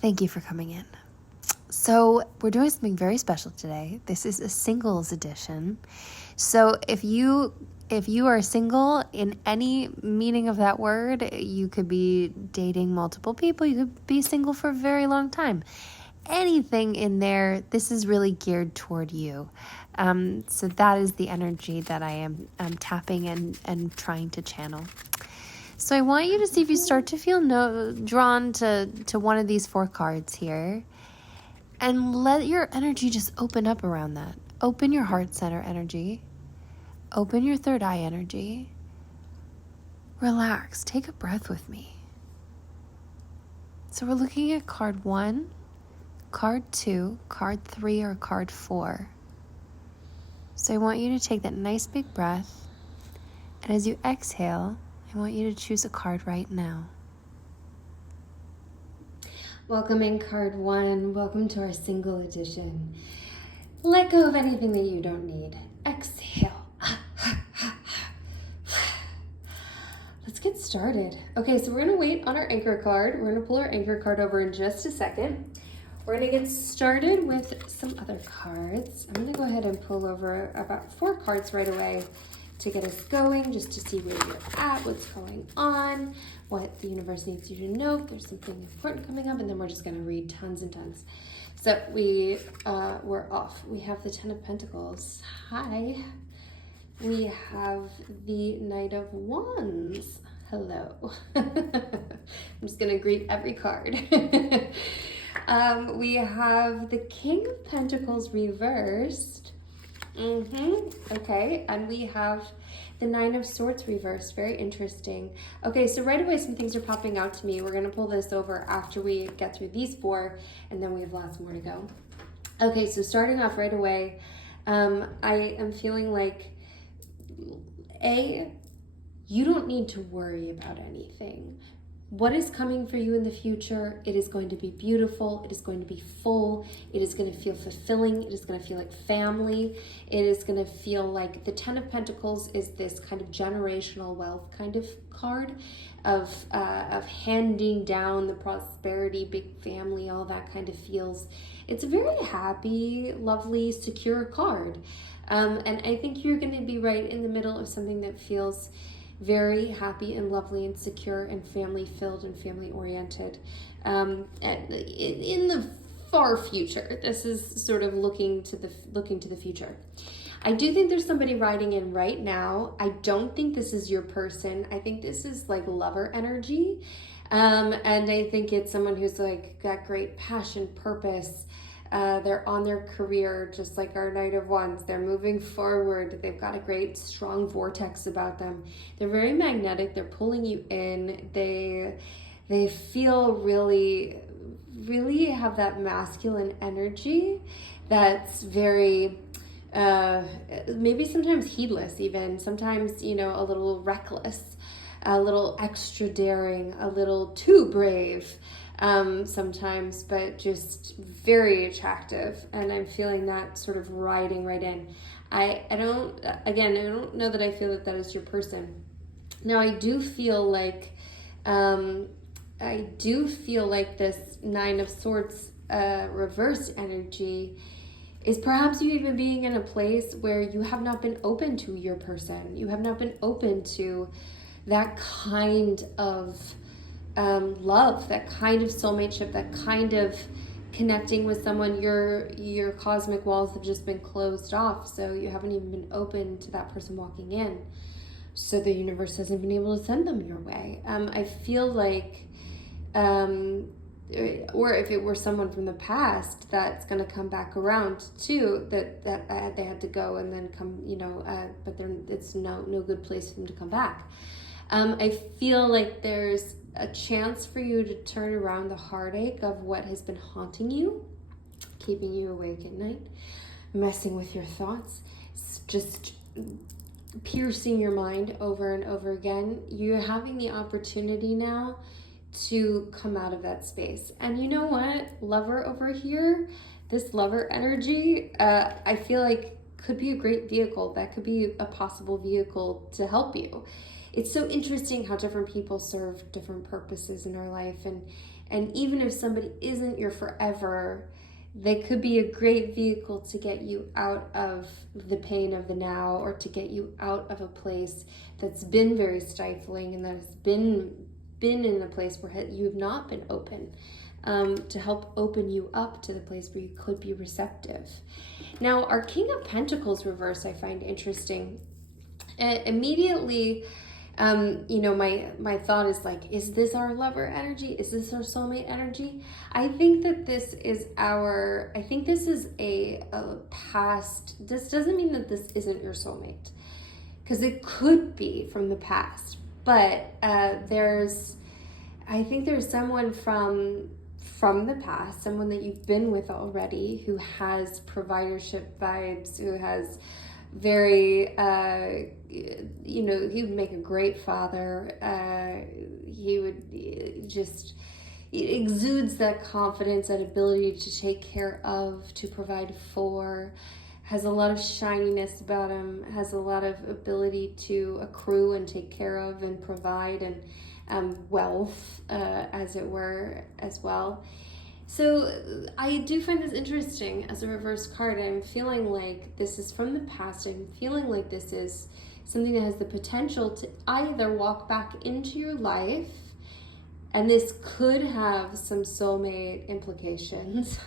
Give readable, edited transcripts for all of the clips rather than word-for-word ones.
Thank you for coming in. So we're doing something very special today. This is a singles edition. So if you are single in any meaning of that word, you could be dating multiple people, you could be single for a very long time. Anything in there, this is really geared toward you. So that is the energy that I am tapping and trying to channel. So I want you to see if you start to feel drawn to one of these 4 cards here. And let your energy just open up around that. Open your heart center energy. Open your third eye energy. Relax. Take a breath with me. So we're looking at card 1, card 2, card 3, or card 4. So I want you to take that nice big breath. And as you exhale, I want you to choose a card right now. Welcome in card 1. Welcome to our single edition. Let go of anything that you don't need. Exhale. Let's get started. Okay, so we're going to wait on our anchor card. We're going to pull our anchor card over in just a second. We're going to get started with some other cards. I'm going to go ahead and pull over about 4 cards right away to get us going, just to see where you're at, what's going on, what the universe needs you to know, if there's something important coming up, and then we're just going to read tons and tons. So we're off. We have the 10 of Pentacles. Hi. We have the Knight of Wands. Hello. I'm just going to greet every card. We have the King of Pentacles reversed. Okay, and we have the 9 of Swords reversed. Very interesting. Okay, so right away some things are popping out to me. We're going to pull this over after we get through these 4, and then we have lots more to go. Okay, so starting off right away, I am feeling like, you don't need to worry about anything. What is coming for you in the future, it is going to be beautiful, it is going to be full, it is going to feel fulfilling, it is going to feel like family, it is going to feel like the 10 of Pentacles is this kind of generational wealth kind of card of handing down the prosperity, big family, all that kind of feels. It's a very happy, lovely, secure card. And I think you're going to be right in the middle of something that feels very happy and lovely and secure and family filled and family oriented in the far future. This is sort of looking to the future. I do think there's somebody riding in right now. I don't think this is your person. I think this is like lover energy. And I think it's someone who's like got great passion, purpose. They're on their career, just like our Knight of Wands. They're moving forward. They've got a great, strong vortex about them. They're very magnetic. They're pulling you in. They feel really, really have that masculine energy that's very, maybe sometimes heedless even. Sometimes, a little reckless, a little extra daring, a little too brave. Sometimes, but just very attractive, and I'm feeling that sort of riding right in. I don't know that I feel that is your person. Now I do feel like this 9 of Swords reverse energy is perhaps you even being in a place where you have not been open to your person. You have not been open to that kind of love, that kind of soulmateship, that kind of connecting with someone. Your cosmic walls have just been closed off, so you haven't even been open to that person walking in, so the universe hasn't been able to send them your way. I feel like or if it were someone from the past that's going to come back around too, that they had to go and then come, but it's no good place for them to come back. I feel like there's a chance for you to turn around the heartache of what has been haunting you, keeping you awake at night, messing with your thoughts, just piercing your mind over and over again. You're having the opportunity now to come out of that space. And you know what? Lover over here, this lover energy, I feel like could be a great vehicle. That could be a possible vehicle to help you. It's so interesting how different people serve different purposes in our life, and And even if somebody isn't your forever, they could be a great vehicle to get you out of the pain of the now, or to get you out of a place that's been very stifling and that has been in a place where you have not been open, to help open you up to the place where you could be receptive. Now, our King of Pentacles reverse I find interesting. Immediately, my thought is like, is this our lover energy? Is this our soulmate energy? I think that this is a past. This doesn't mean that this isn't your soulmate, because it could be from the past. But I think there's someone from the past, someone that you've been with already, who has providership vibes, who has very, he would make a great father. He would just, it exudes that confidence, that ability to take care of, to provide for, has a lot of shininess about him, has a lot of ability to accrue and take care of and provide, and wealth, as it were, as well. So I do find this interesting as a reverse card. I'm feeling like this is from the past. I'm feeling like this is something that has the potential to either walk back into your life, and this could have some soulmate implications,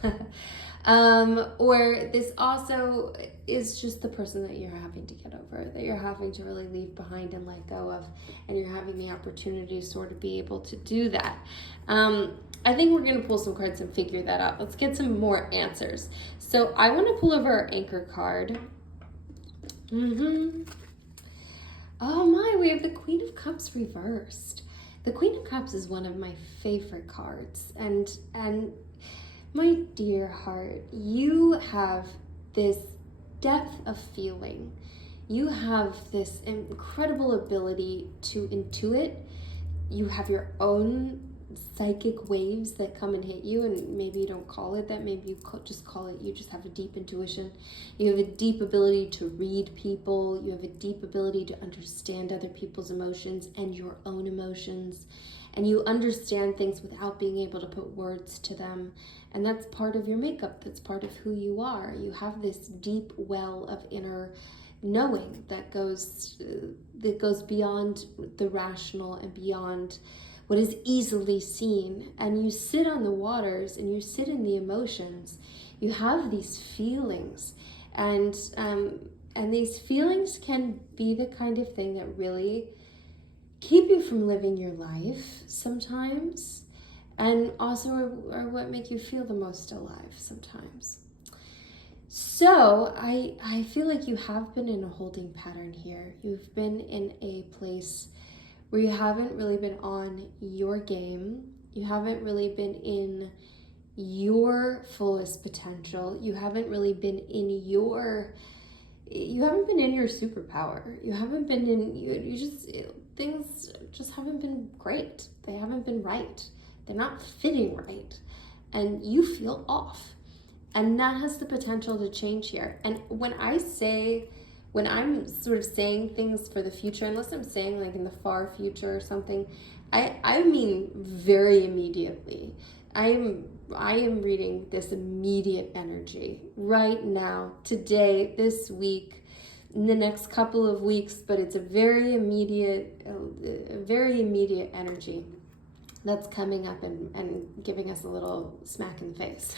or this also is just the person that you're having to get over, that you're having to really leave behind and let go of, and you're having the opportunity to sort of be able to do that. I think we're going to pull some cards and figure that out. Let's get some more answers. So I want to pull over our Anchor card. Oh my, we have the Queen of Cups reversed. The Queen of Cups is one of my favorite cards. And my dear heart, you have this depth of feeling. You have this incredible ability to intuit. You have your own psychic waves that come and hit you, and maybe you don't call it that. Maybe you just call it, you just have a deep intuition. You have a deep ability to read people. You have a deep ability to understand other people's emotions and your own emotions. And you understand things without being able to put words to them. And that's part of your makeup. That's part of who you are. You have this deep well of inner knowing that goes beyond the rational and beyond what is easily seen. And you sit on the waters and you sit in the emotions. You have these feelings, and these feelings can be the kind of thing that really keep you from living your life sometimes, and also are what make you feel the most alive sometimes. So I feel like you have been in a holding pattern here. You've been in a place where you haven't really been on your game. You haven't really been in your fullest potential. You haven't really been in your superpower. You haven't been in, things just haven't been great. They haven't been right. They're not fitting right. And you feel off. And that has the potential to change here. And when I'm sort of saying things for the future, unless I'm saying like in the far future or something, I mean very immediately. I am reading this immediate energy right now, today, this week, in the next couple of weeks, but it's a very immediate energy that's coming up and giving us a little smack in the face.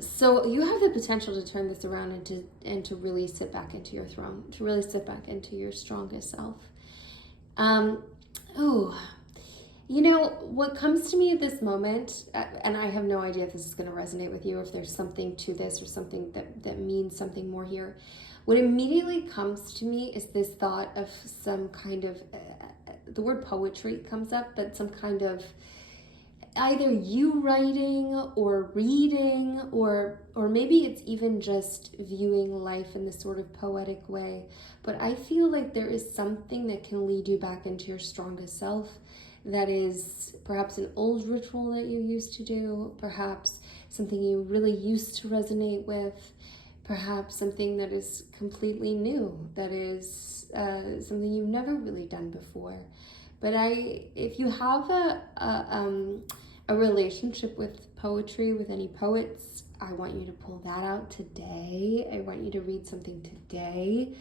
So you have the potential to turn this around and to really sit back into your throne, to really sit back into your strongest self. What comes to me at this moment, and I have no idea if this is going to resonate with you, if there's something to this or something that means something more here. What immediately comes to me is this thought of some kind of, the word poetry comes up, but some kind of either you writing or reading, or maybe it's even just viewing life in this sort of poetic way. But I feel like there is something that can lead you back into your strongest self. That is perhaps an old ritual that you used to do, perhaps something you really used to resonate with, perhaps something that is completely new, that is something you've never really done before. But if you have a relationship with poetry, with any poets, I want you to pull that out today. I want you to read something today.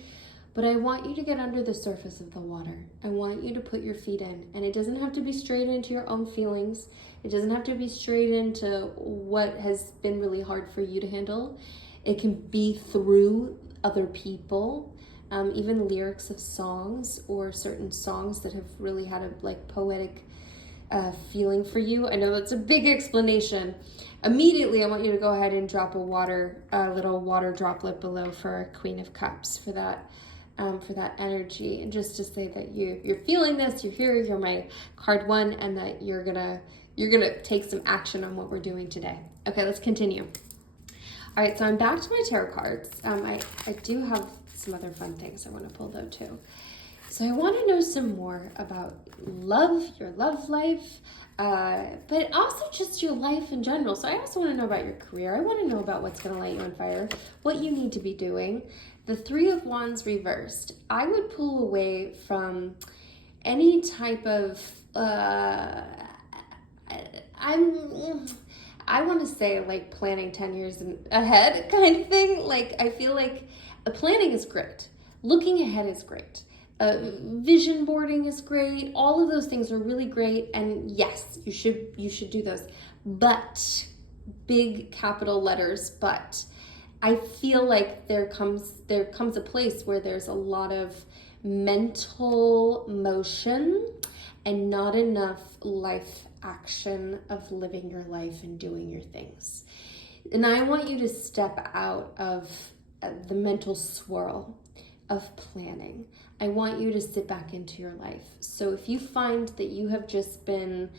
But I want you to get under the surface of the water. I want you to put your feet in. And it doesn't have to be straight into your own feelings. It doesn't have to be straight into what has been really hard for you to handle. It can be through other people, even lyrics of songs or certain songs that have really had a poetic feeling for you. I know that's a big explanation. Immediately, I want you to go ahead and drop a little water droplet below for Queen of Cups for that energy, and just to say that you're feeling this, you're here, you're my card 1, and that you're gonna take some action on what we're doing today. Okay, let's continue. All right, so I'm back to my tarot cards. I do have some other fun things I want to pull though too. So I want to know some more about love, your love life, but also just your life in general. So I also want to know about your career. I want to know about what's going to light you on fire, what you need to be doing. The 3 of Wands reversed. I would pull away from any type of, I want to say like planning 10 years ahead kind of thing. Like, I feel like planning is great. Looking ahead is great. Vision boarding is great. All of those things are really great. And yes, you should do those. But, big capital letters, but, I feel like there comes a place where there's a lot of mental motion and not enough life action of living your life and doing your things. And I want you to step out of the mental swirl of planning. I want you to sit back into your life. So if you find that you have just been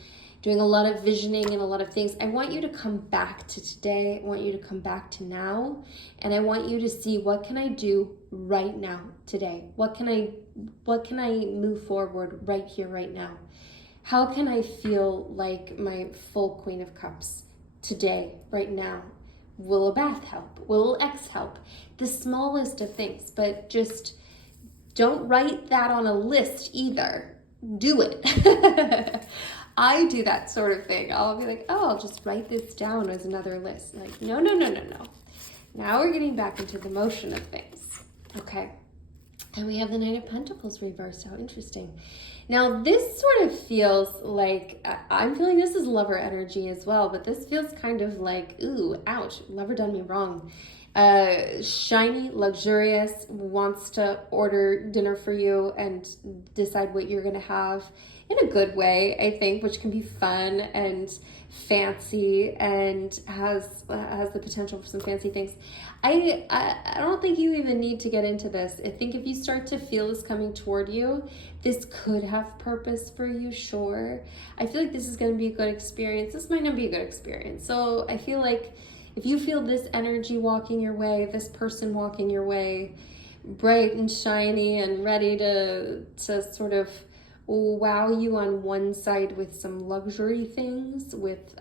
doing a lot of visioning and a lot of things, I want you to come back to today. I want you to come back to now. And I want you to see, what can I do right now, today? What can I move forward right here, right now? How can I feel like my full Queen of Cups today, right now? Will a bath help? Will X help? The smallest of things, but just don't write that on a list either. Do it. I do that sort of thing. I'll be like, oh, I'll just write this down as another list. Like, no. Now we're getting back into the motion of things. Okay. And we have the Knight of Pentacles reversed. How interesting. Now, this sort of feels like, I'm feeling this is lover energy as well, but this feels kind of like, ooh, ouch, lover done me wrong. Shiny, luxurious, wants to order dinner for you and decide what you're going to have in a good way, I think, which can be fun and fancy and has the potential for some fancy things. I don't think you even need to get into this. I think if you start to feel this coming toward you, this could have purpose for you, sure. I feel like this is going to be a good experience. This might not be a good experience. So I feel like if you feel this energy walking your way, this person walking your way, bright and shiny and ready to sort of wow you on one side with some luxury things, with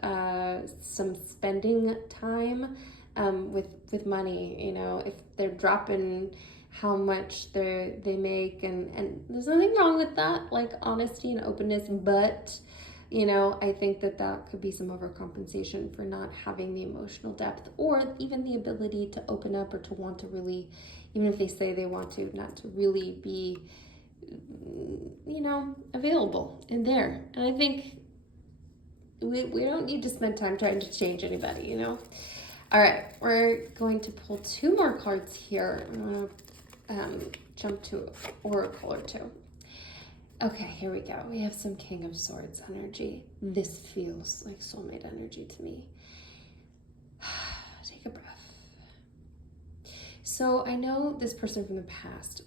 some spending time, with money, you know, if they're dropping how much they make, and there's nothing wrong with that, like honesty and openness, but you know, I think that could be some overcompensation for not having the emotional depth or even the ability to open up or to want to really, even if they say they want to, not to really be, you know, available and there. And I think we don't need to spend time trying to change anybody, you know. All right, we're going to pull 2 more cards here. I'm going to jump to Oracle or 2. Okay, here we go. We have some King of Swords energy. This feels like soulmate energy to me. Take a breath. So I know this person from the past.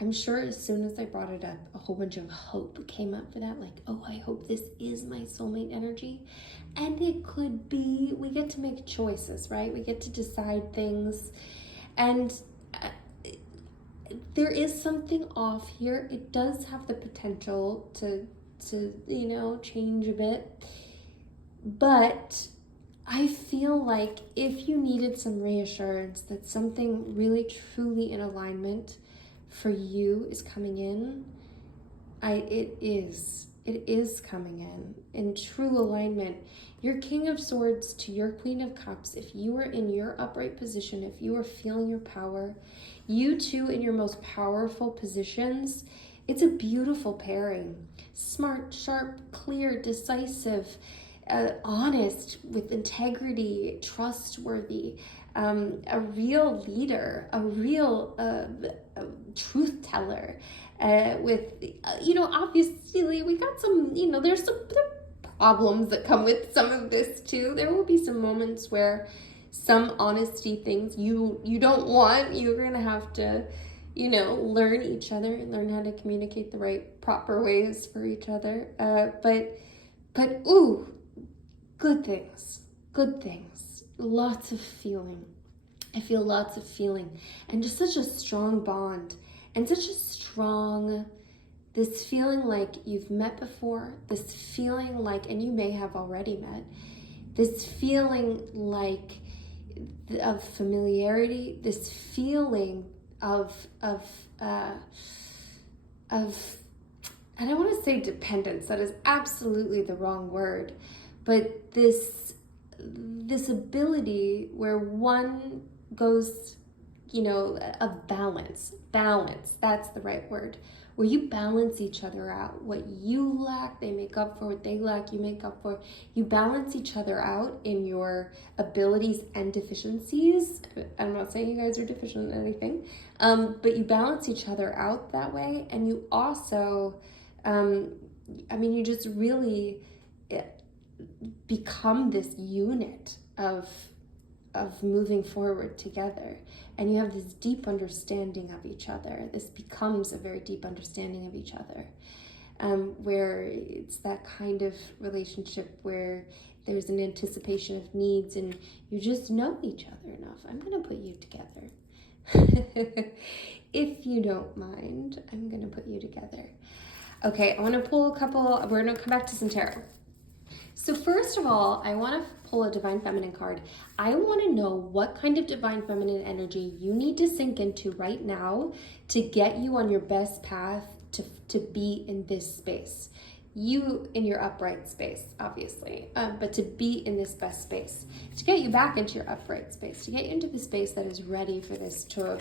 I'm sure as soon as I brought it up, a whole bunch of hope came up for that. Like, oh, I hope this is my soulmate energy. And it could be. We get to make choices, right? We get to decide things. And there is something off here. It does have the potential to you know, change a bit. But I feel like if you needed some reassurance that something really truly in alignment for you is coming in, It is coming in true alignment. Your King of Swords to your Queen of Cups, if you are in your upright position, if you are feeling your power, you two in your most powerful positions, it's a beautiful pairing. Smart, sharp, clear, decisive, honest, with integrity, trustworthy, a real leader, a real truth teller. Obviously we got some, there's some problems that come with some of this too. There will be some moments where some honesty things you don't want, you're going to have to, learn each other and learn how to communicate the right, proper ways for each other. But good things, lots of feeling. I feel lots of feeling and just such a strong bond and such a strong, this feeling like you've met before, this feeling like, and you may have already met, this feeling like of familiarity, this feeling of I don't want to say dependence, that is absolutely the wrong word, but this ability where one goes, of balance, that's the right word, where you balance each other out. What you lack, they make up for. What they lack, you make up for. You balance each other out in your abilities and deficiencies. I'm not saying you guys are deficient in anything, but you balance each other out that way. And you also, you just really become this unit of moving forward together, and you have this deep understanding of each other. This becomes a very deep understanding of each other, where it's that kind of relationship where there's an anticipation of needs and you just know each other enough. I'm going to put you together. If you don't mind, I'm going to put you together. Okay, I want to pull a couple. We're going to come back to some tarot. So first of all, I want to pull a Divine Feminine card. I want to know what kind of Divine Feminine energy you need to sink into right now to get you on your best path to be in this space. You in your upright space, obviously, but to be in this best space, to get you back into your upright space, to get you into the space that is ready for this to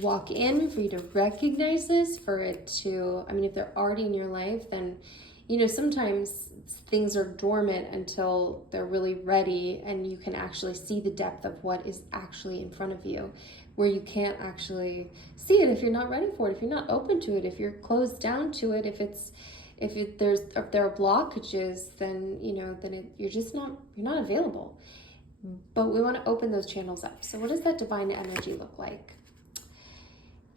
walk in, for you to recognize this, for it to, if they're already in your life, then, sometimes things are dormant until they're really ready and you can actually see the depth of what is actually in front of you, where you can't actually see it if you're not ready for it, if you're not open to it, if you're closed down to it, if there are blockages, then you're not available. But we want to open those channels up. So what does that divine energy look like?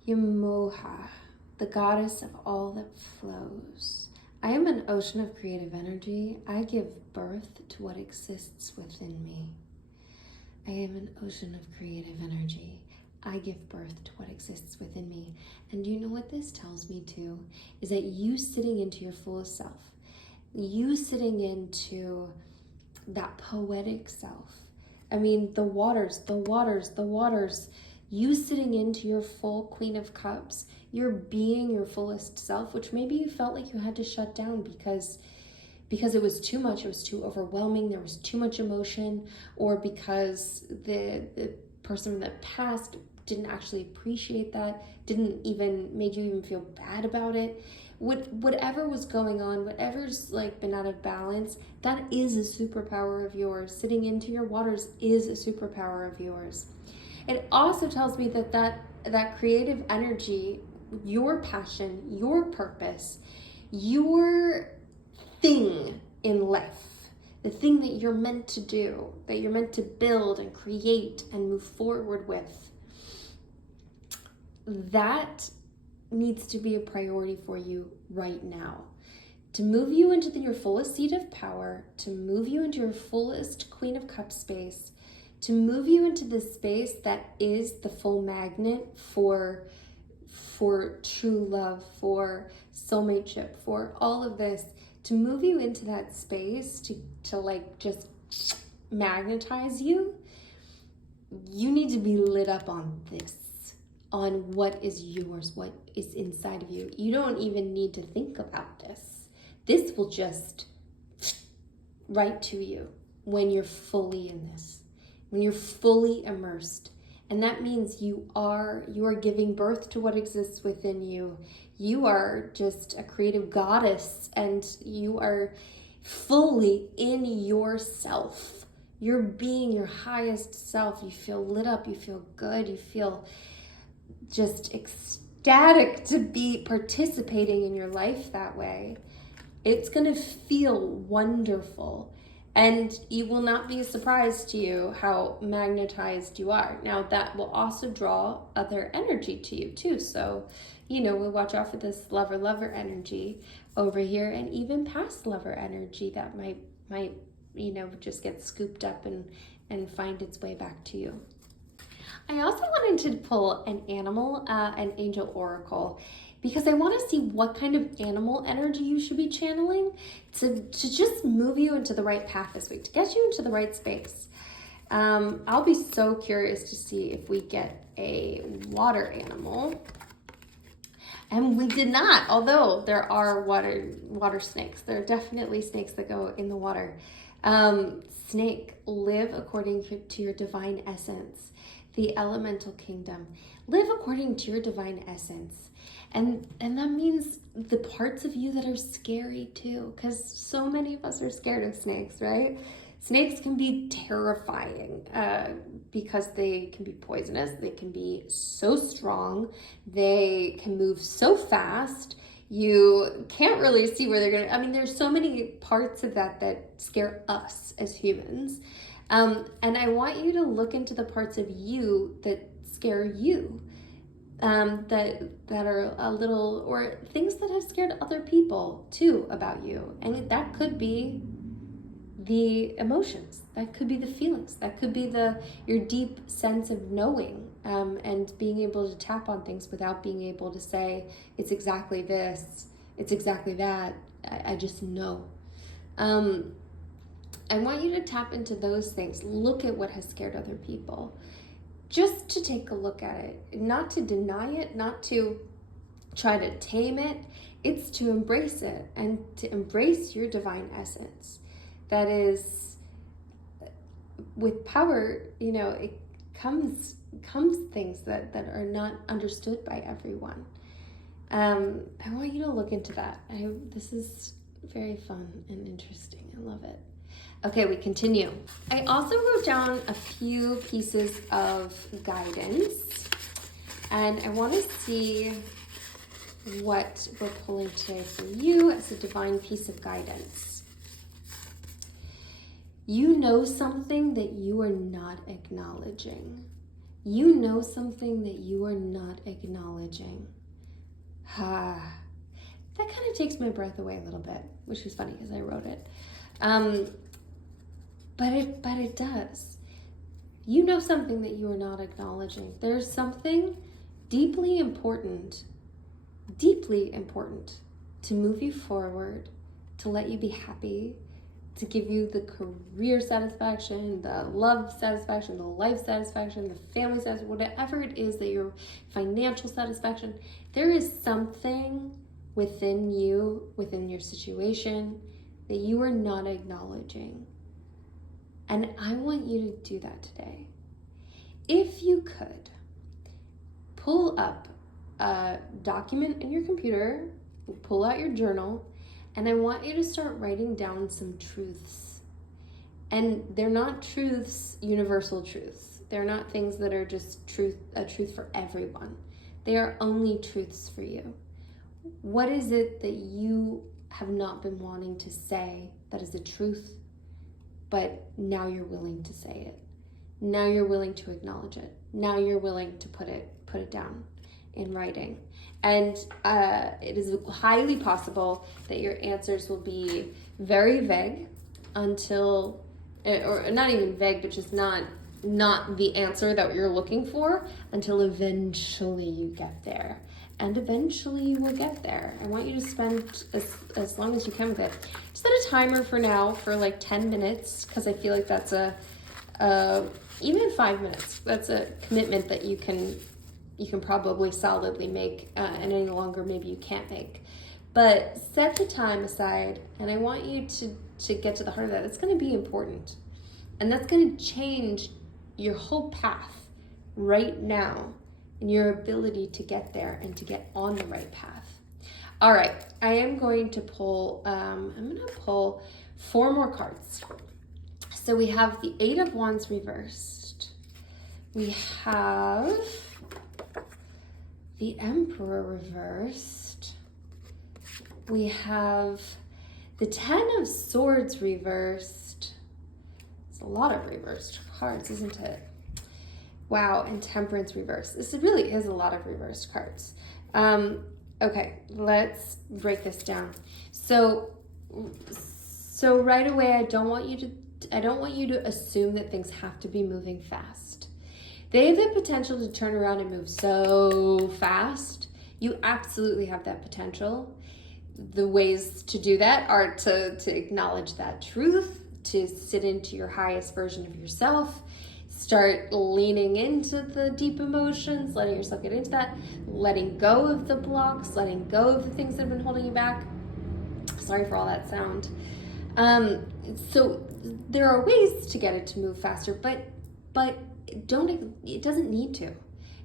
Yamoha, the goddess of all that flows. I am an ocean of creative energy. I give birth to what exists within me. I am an ocean of creative energy. I give birth to what exists within me. And you know what this tells me too? Is that you sitting into your fullest self, you sitting into that poetic self. The waters, you sitting into your full Queen of Cups, you're being your fullest self, which maybe you felt like you had to shut down because it was too much, it was too overwhelming, there was too much emotion, or because the person from the past didn't actually appreciate that, made you even feel bad about it. Whatever was going on, whatever's been out of balance, that is a superpower of yours. Sitting into your waters is a superpower of yours. It also tells me that creative energy, your passion, your purpose, your thing in life, the thing that you're meant to do, that you're meant to build and create and move forward with, that needs to be a priority for you right now. To move you into your fullest seat of power, to move you into your fullest Queen of Cups space, to move you into the space that is the full magnet for true love, for soulmateship, for all of this, to move you into that space, to just magnetize you, you need to be lit up on this. on what is yours, what is inside of you. You don't even need to think about this. This will just right to you when you're fully in this, when you're fully immersed. And that means you are giving birth to what exists within you. You are just a creative goddess, and you are fully in yourself. You're being your highest self. You feel lit up, you feel good, you feel just ecstatic to be participating in your life that way. It's going to feel wonderful. And you will not be surprised to you how magnetized you are. Now, that will also draw other energy to you too. So, we watch out for this lover energy over here, and even past lover energy that might just get scooped up and find its way back to you. I also wanted to pull an angel oracle, because I want to see what kind of animal energy you should be channeling to just move you into the right path this week, to get you into the right space. I'll be so curious to see if we get a water animal. And we did not, although there are water snakes. There are definitely snakes that go in the water. Snake, live according to your divine essence. The elemental kingdom. Live according to your divine essence. And that means the parts of you that are scary too, because so many of us are scared of snakes, right? Snakes can be terrifying because they can be poisonous. They can be so strong. They can move so fast. You can't really see where they're going to, there's so many parts of that scare us as humans. And I want you to look into the parts of you that scare you. That are a little, or things that have scared other people too about you. And that could be the emotions, that could be the feelings, that could be your deep sense of knowing, and being able to tap on things without being able to say, it's exactly this, it's exactly that, I just know. I want you to tap into those things. Look at what has scared other people. Just to take a look at it, not to deny it, not to try to tame it. It's to embrace it and to embrace your divine essence. That is, with power, it comes things that are not understood by everyone. I want you to look into that. This is very fun and interesting. I love it. Okay, we continue. I also wrote down a few pieces of guidance, and I want to see what we're pulling today for you as a divine piece of guidance. You know something that you are not acknowledging. You know something that you are not acknowledging. That kind of takes my breath away a little bit, which is funny because I wrote it. But it does. You know something that you are not acknowledging. There's something deeply important to move you forward, to let you be happy, to give you the career satisfaction, the love satisfaction, the life satisfaction, the family satisfaction, whatever it is that your financial satisfaction. There is something within you, within your situation, that you are not acknowledging. And I want you to do that today. If you could, pull up a document in your computer, pull out your journal, and I want you to start writing down some truths. And they're not truths, universal truths. They're not things that are just a truth for everyone. They are only truths for you. What is it that you have not been wanting to say that is a truth, but now you're willing to say it? Now you're willing to acknowledge it. Now you're willing to put it down in writing. And it is highly possible that your answers will be very vague until, or not even vague, but just not the answer that you're looking for until eventually you get there. And eventually you will get there. I want you to spend as long as you can with it. Set a timer for now for like 10 minutes, because I feel like that's even 5 minutes. That's a commitment that you can probably solidly make, and any longer maybe you can't make. But set the time aside, and I want you to get to the heart of that. It's going to be important, and that's going to change your whole path right now and your ability to get there and to get on the right path. All right, I am going to pull, I'm going to pull 4 more cards. So we have the 8 of Wands reversed. We have the Emperor reversed. We have the 10 of Swords reversed. It's a lot of reversed cards, isn't it? Wow, and Temperance reversed. This really is a lot of reversed cards. Okay, let's break this down. So right away, I don't want you to assume that things have to be moving fast. They have the potential to turn around and move so fast. You absolutely have that potential. The ways to do that are to acknowledge that truth, to sit into your highest version of yourself, start leaning into the deep emotions, letting yourself get into that, letting go of the blocks, letting go of the things that have been holding you back. Sorry for all that sound. So there are ways to get it to move faster, but it doesn't need to.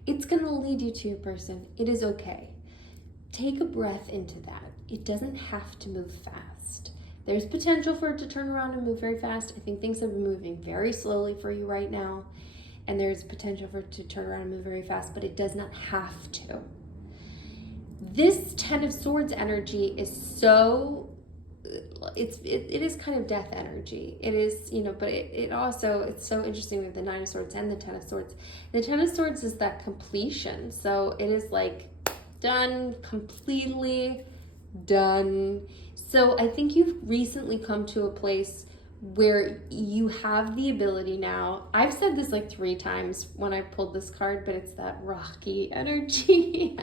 It's going to lead you to your person. It is okay. Take a breath into that. It doesn't have to move fast. There's potential for it to turn around and move very fast. I think things have been moving very slowly for you right now, and there's potential for it to turn around and move very fast, but it does not have to. This 10 of Swords energy is so, it is kind of death energy. It is, but it also, it's so interesting with the 9 of Swords and the 10 of Swords. The 10 of Swords is that completion. So it is like done, completely done. So I think you've recently come to a place where you have the ability now. I've said this like 3 times when I pulled this card, but it's that Rocky energy.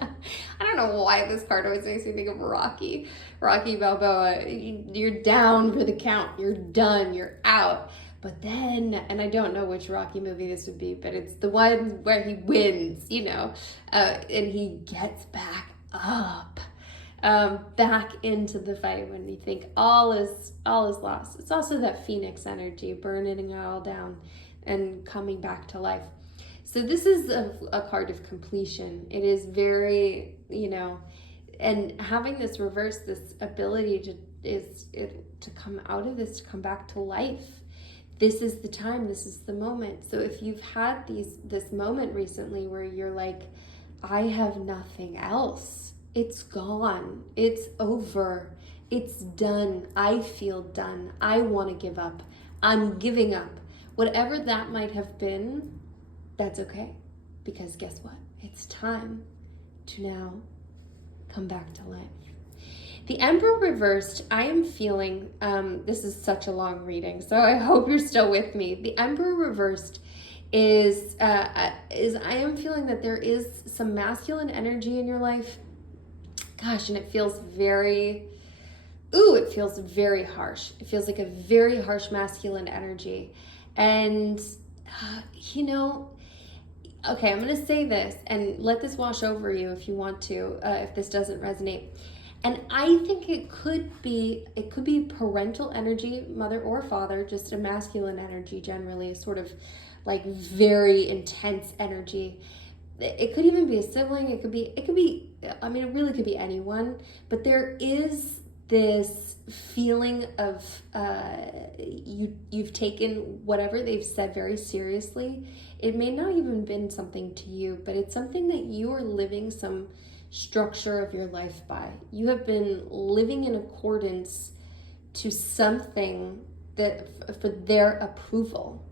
I don't know why this card always makes me think of Rocky Balboa. You're down for the count. You're done. You're out. But then, and I don't know which Rocky movie this would be, but it's the one where he wins, and he gets back up. Back into the fight when you think all is lost. It's also that Phoenix energy, burning it all down and coming back to life. So this is a card of completion. It is very, and having this reverse, this ability to come out of this, to come back to life. This is the time, this is the moment. So if you've had this moment recently where you're like, I have nothing else. It's gone. It's over. It's done. I feel done. I want to give up. I'm giving up. Whatever that might have been, that's okay. Because guess what? It's time to now come back to life. The Emperor reversed, I am feeling, this is such a long reading, so I hope you're still with me. The Emperor reversed is I am feeling that there is some masculine energy in your life. Gosh, and it feels very harsh. It feels like a very harsh masculine energy. And, okay, I'm going to say this and let this wash over you if you want to, if this doesn't resonate. And I think it could be parental energy, mother or father, just a masculine energy generally, sort of like very intense energy. It could even be a sibling. It could be, it really could be anyone, but there is this feeling of you've taken whatever they've said very seriously. It may not even been something to you, but it's something that you are living some structure of your life by. You have been living in accordance to something that for their approval.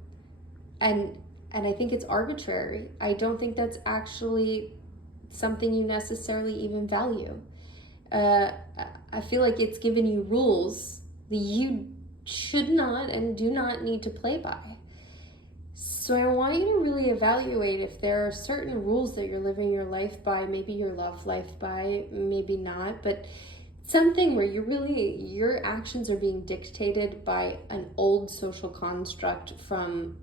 And I think it's arbitrary. I don't think that's actually something you necessarily even value. I feel like it's given you rules that you should not and do not need to play by. So I want you to really evaluate if there are certain rules that you're living your life by, maybe your love life by, maybe not, but something where your actions are being dictated by an old social construct from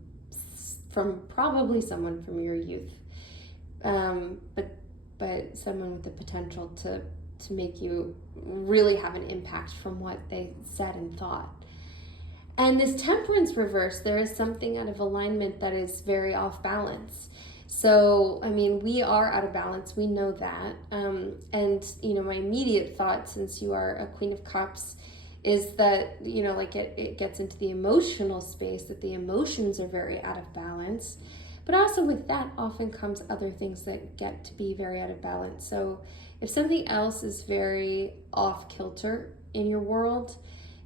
probably someone from your youth. but someone with the potential to make you really have an impact from what they said and thought. And this temperance reverse, there is something out of alignment that is very off balance. So, I mean, we are out of balance. We know that. And, my immediate thought, since you are a Queen of Cups, is that, like it gets into the emotional space, that the emotions are very out of balance. But also with that often comes other things that get to be very out of balance. So if something else is very off kilter in your world,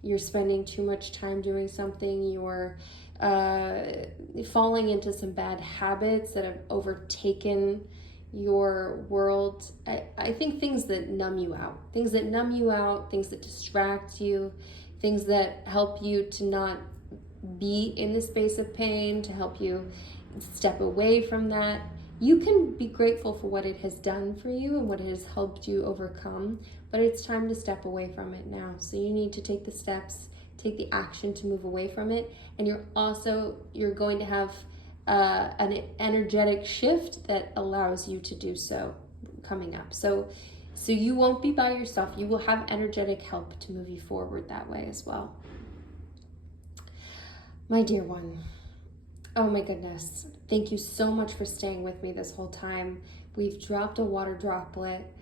you're spending too much time doing something, you're falling into some bad habits that have overtaken your world. I think things that numb you out, things that distract you, things that help you to not be in the space of pain, to help you step away from that. You can be grateful for what it has done for you and what it has helped you overcome, but it's time to step away from it now. So you need to take the steps, take the action to move away from it. And you're going to have an energetic shift that allows you to do so coming up. So you won't be by yourself. You will have energetic help to move you forward that way as well. My dear one, oh my goodness. Thank you so much for staying with me this whole time. We've dropped a water droplet.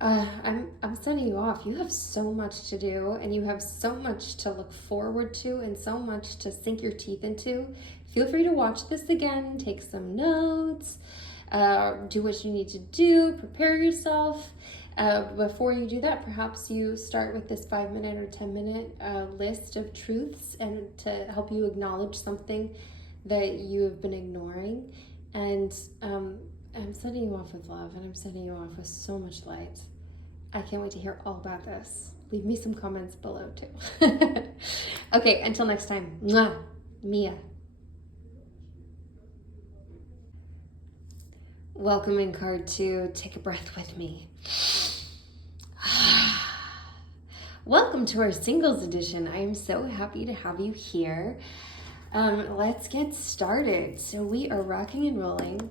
I'm sending you off. You have so much to do, and you have so much to look forward to, and so much to sink your teeth into. Feel free to watch this again, take some notes, do what you need to do, prepare yourself. Before you do that, perhaps you start with this 5-minute or 10-minute list of truths, and to help you acknowledge something that you have been ignoring. And I'm sending you off with love, and I'm sending you off with so much light. I can't wait to hear all about this. Leave me some comments below too. Okay, until next time. Mwah. Mia. Welcome in card 2. Take a breath with me. Welcome to our singles edition. I am so happy to have you here. Let's get started. So we are rocking and rolling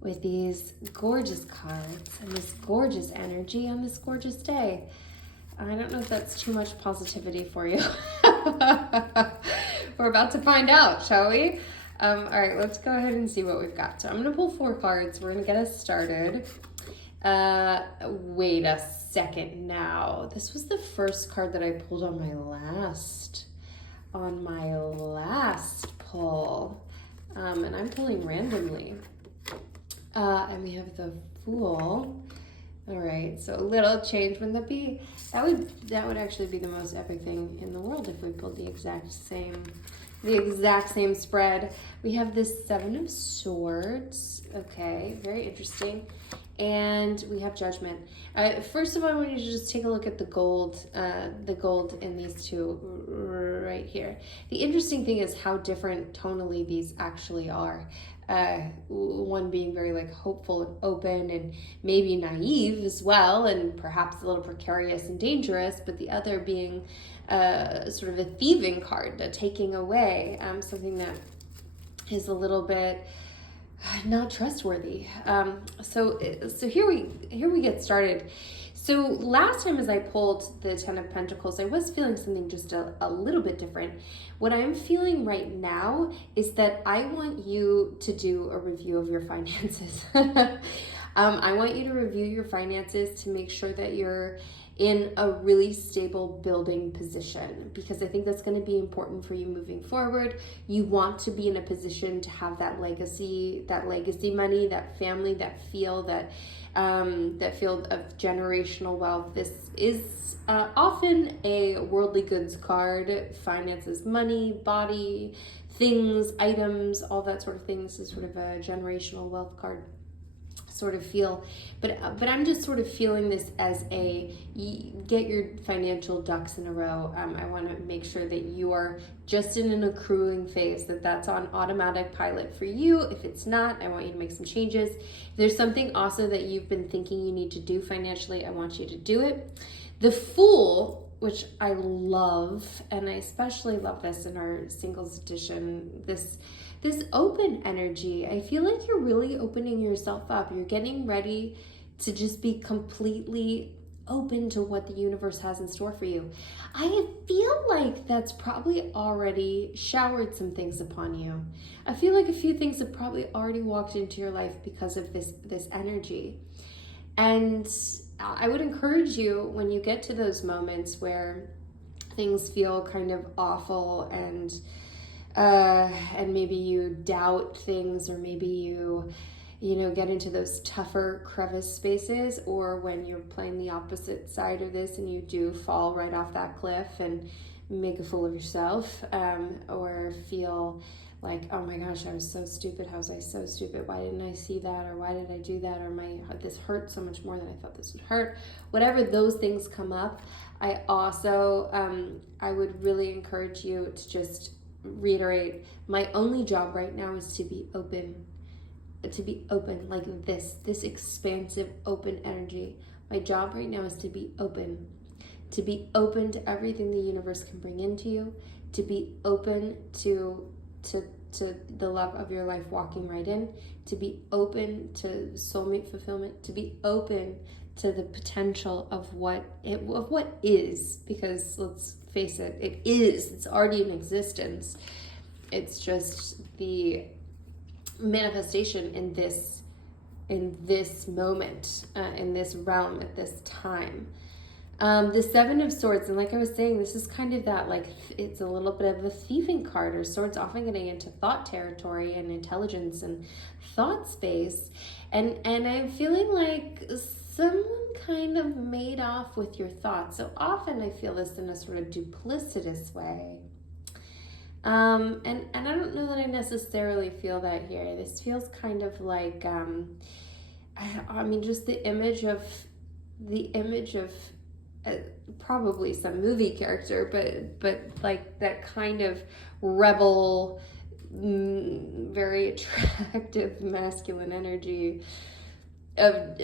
with these gorgeous cards and this gorgeous energy on this gorgeous day. I don't know if that's too much positivity for you. We're about to find out, shall we? All right, let's go ahead and see what we've got. So I'm gonna pull 4 cards. We're gonna get us started. Wait a second now. This was the first card that I pulled on my last pull. And I'm pulling randomly. And we have the Fool. All right, so a little change. Wouldn't that be? That would actually be the most epic thing in the world if we pulled the exact same spread. We have this 7 of Swords. Okay, very interesting. And we have Judgment. First of all, I want you to just take a look at the gold in these two right here. The interesting thing is how different tonally these actually are. One being very like hopeful and open and maybe naive as well, and perhaps a little precarious and dangerous, but the other being sort of a thieving card, a taking away, something that is a little bit not trustworthy. So here we get started. So last time as I pulled the 10 of Pentacles, I was feeling something just a little bit different. What I'm feeling right now is that I want you to do a review of your finances. I want you to review your finances to make sure that you're in a really stable building position, because I think that's going to be important for you moving forward. You want to be in a position to have that legacy money, that family, that feel of generational wealth. This is often a worldly goods card. Finances, money, body, things, items, all that sort of thing. This is sort of a generational wealth card sort of feel, but I'm just sort of feeling this as get your financial ducks in a row. I want to make sure that you are just in an accruing phase, that's on automatic pilot for you. If it's not, I want you to make some changes. If there's something also that you've been thinking you need to do financially, I want you to do it. The Fool, which I love, and I especially love this in our singles edition, this open energy. I feel like you're really opening yourself up. You're getting ready to just be completely open to what the universe has in store for you. I feel like that's probably already showered some things upon you. I feel like a few things have probably already walked into your life because of this energy. And I would encourage you, when you get to those moments where things feel kind of awful and maybe you doubt things, or maybe you get into those tougher crevice spaces, or when you're playing the opposite side of this and you do fall right off that cliff and make a fool of yourself, or feel like, oh my gosh, I was so stupid. How was I so stupid? Why didn't I see that? Or why did I do that? Or this hurt so much more than I thought this would hurt. Whatever those things come up, I also, I would really encourage you to just reiterate, my only job right now is to be open, like this expansive open energy. My job right now is to be open to everything the universe can bring into you, to be open to the love of your life walking right in, to be open to soulmate fulfillment, to be open to the potential of what is, because let's face it, it's already in existence. It's just the manifestation in this moment, in this realm, at this time. The Seven of Swords, and like I was saying, this is kind of that, like, it's a little bit of a thieving card, or swords often getting into thought territory and intelligence and thought space, and I'm feeling like someone kind of made off with your thoughts. So often I feel this in a sort of duplicitous way. And I don't know that I necessarily feel that here. This feels kind of like, I mean, just the image of probably some movie character, but like that kind of rebel, very attractive masculine energy of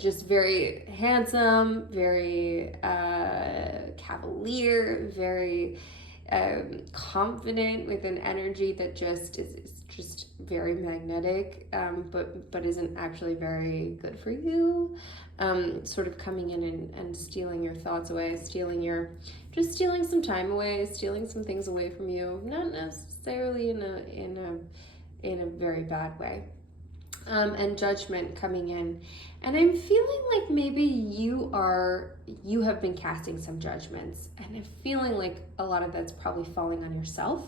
just very handsome, very cavalier, very confident, with an energy that just is just very magnetic, but isn't actually very good for you. Sort of coming in and stealing your thoughts away, stealing some time away, stealing some things away from you, not necessarily in a very bad way. And Judgment coming in, and I'm feeling like maybe you have been casting some judgments, and I'm feeling like a lot of that's probably falling on yourself,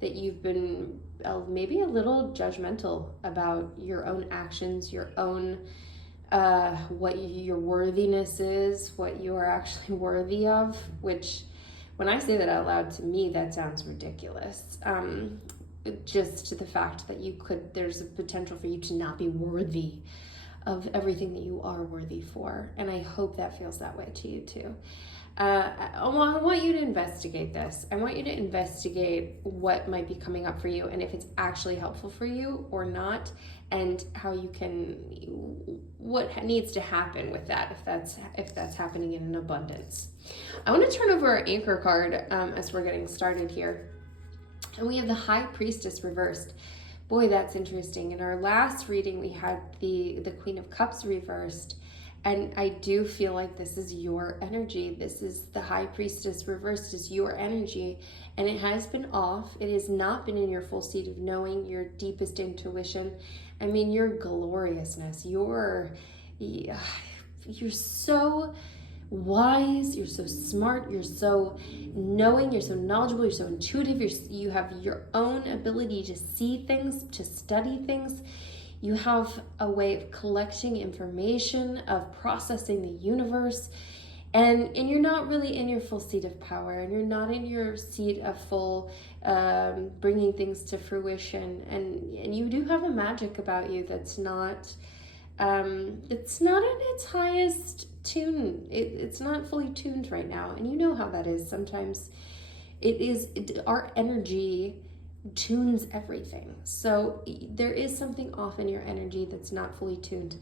that you've been maybe a little judgmental about your own actions, your own what your worthiness is, what you are actually worthy of, which when I say that out loud, to me that sounds ridiculous. Just to the fact that there's a potential for you to not be worthy of everything that you are worthy for. And I hope that feels that way to you too. I want you to investigate this. I want you to investigate what might be coming up for you, and if it's actually helpful for you or not, and what needs to happen with that, if that's happening in an abundance. I want to turn over our anchor card as we're getting started here. And we have the High Priestess reversed. Boy, that's interesting. In our last reading, we had the Queen of Cups reversed. And I do feel like this is your energy. This is the High Priestess reversed is your energy. And it has been off. It has not been in your full seat of knowing, your deepest intuition. I mean, your gloriousness. You're so wise, you're so smart, you're so knowing, you're so knowledgeable, you're so intuitive, you have your own ability to see things, to study things. You have a way of collecting information, of processing the universe, and you're not really in your full seat of power, and you're not in your seat of full bringing things to fruition, and you do have a magic about you that's not it's not in its highest tune. It's not fully tuned right now, and you know how that is. Sometimes our energy tunes everything, so there is something off in your energy that's not fully tuned.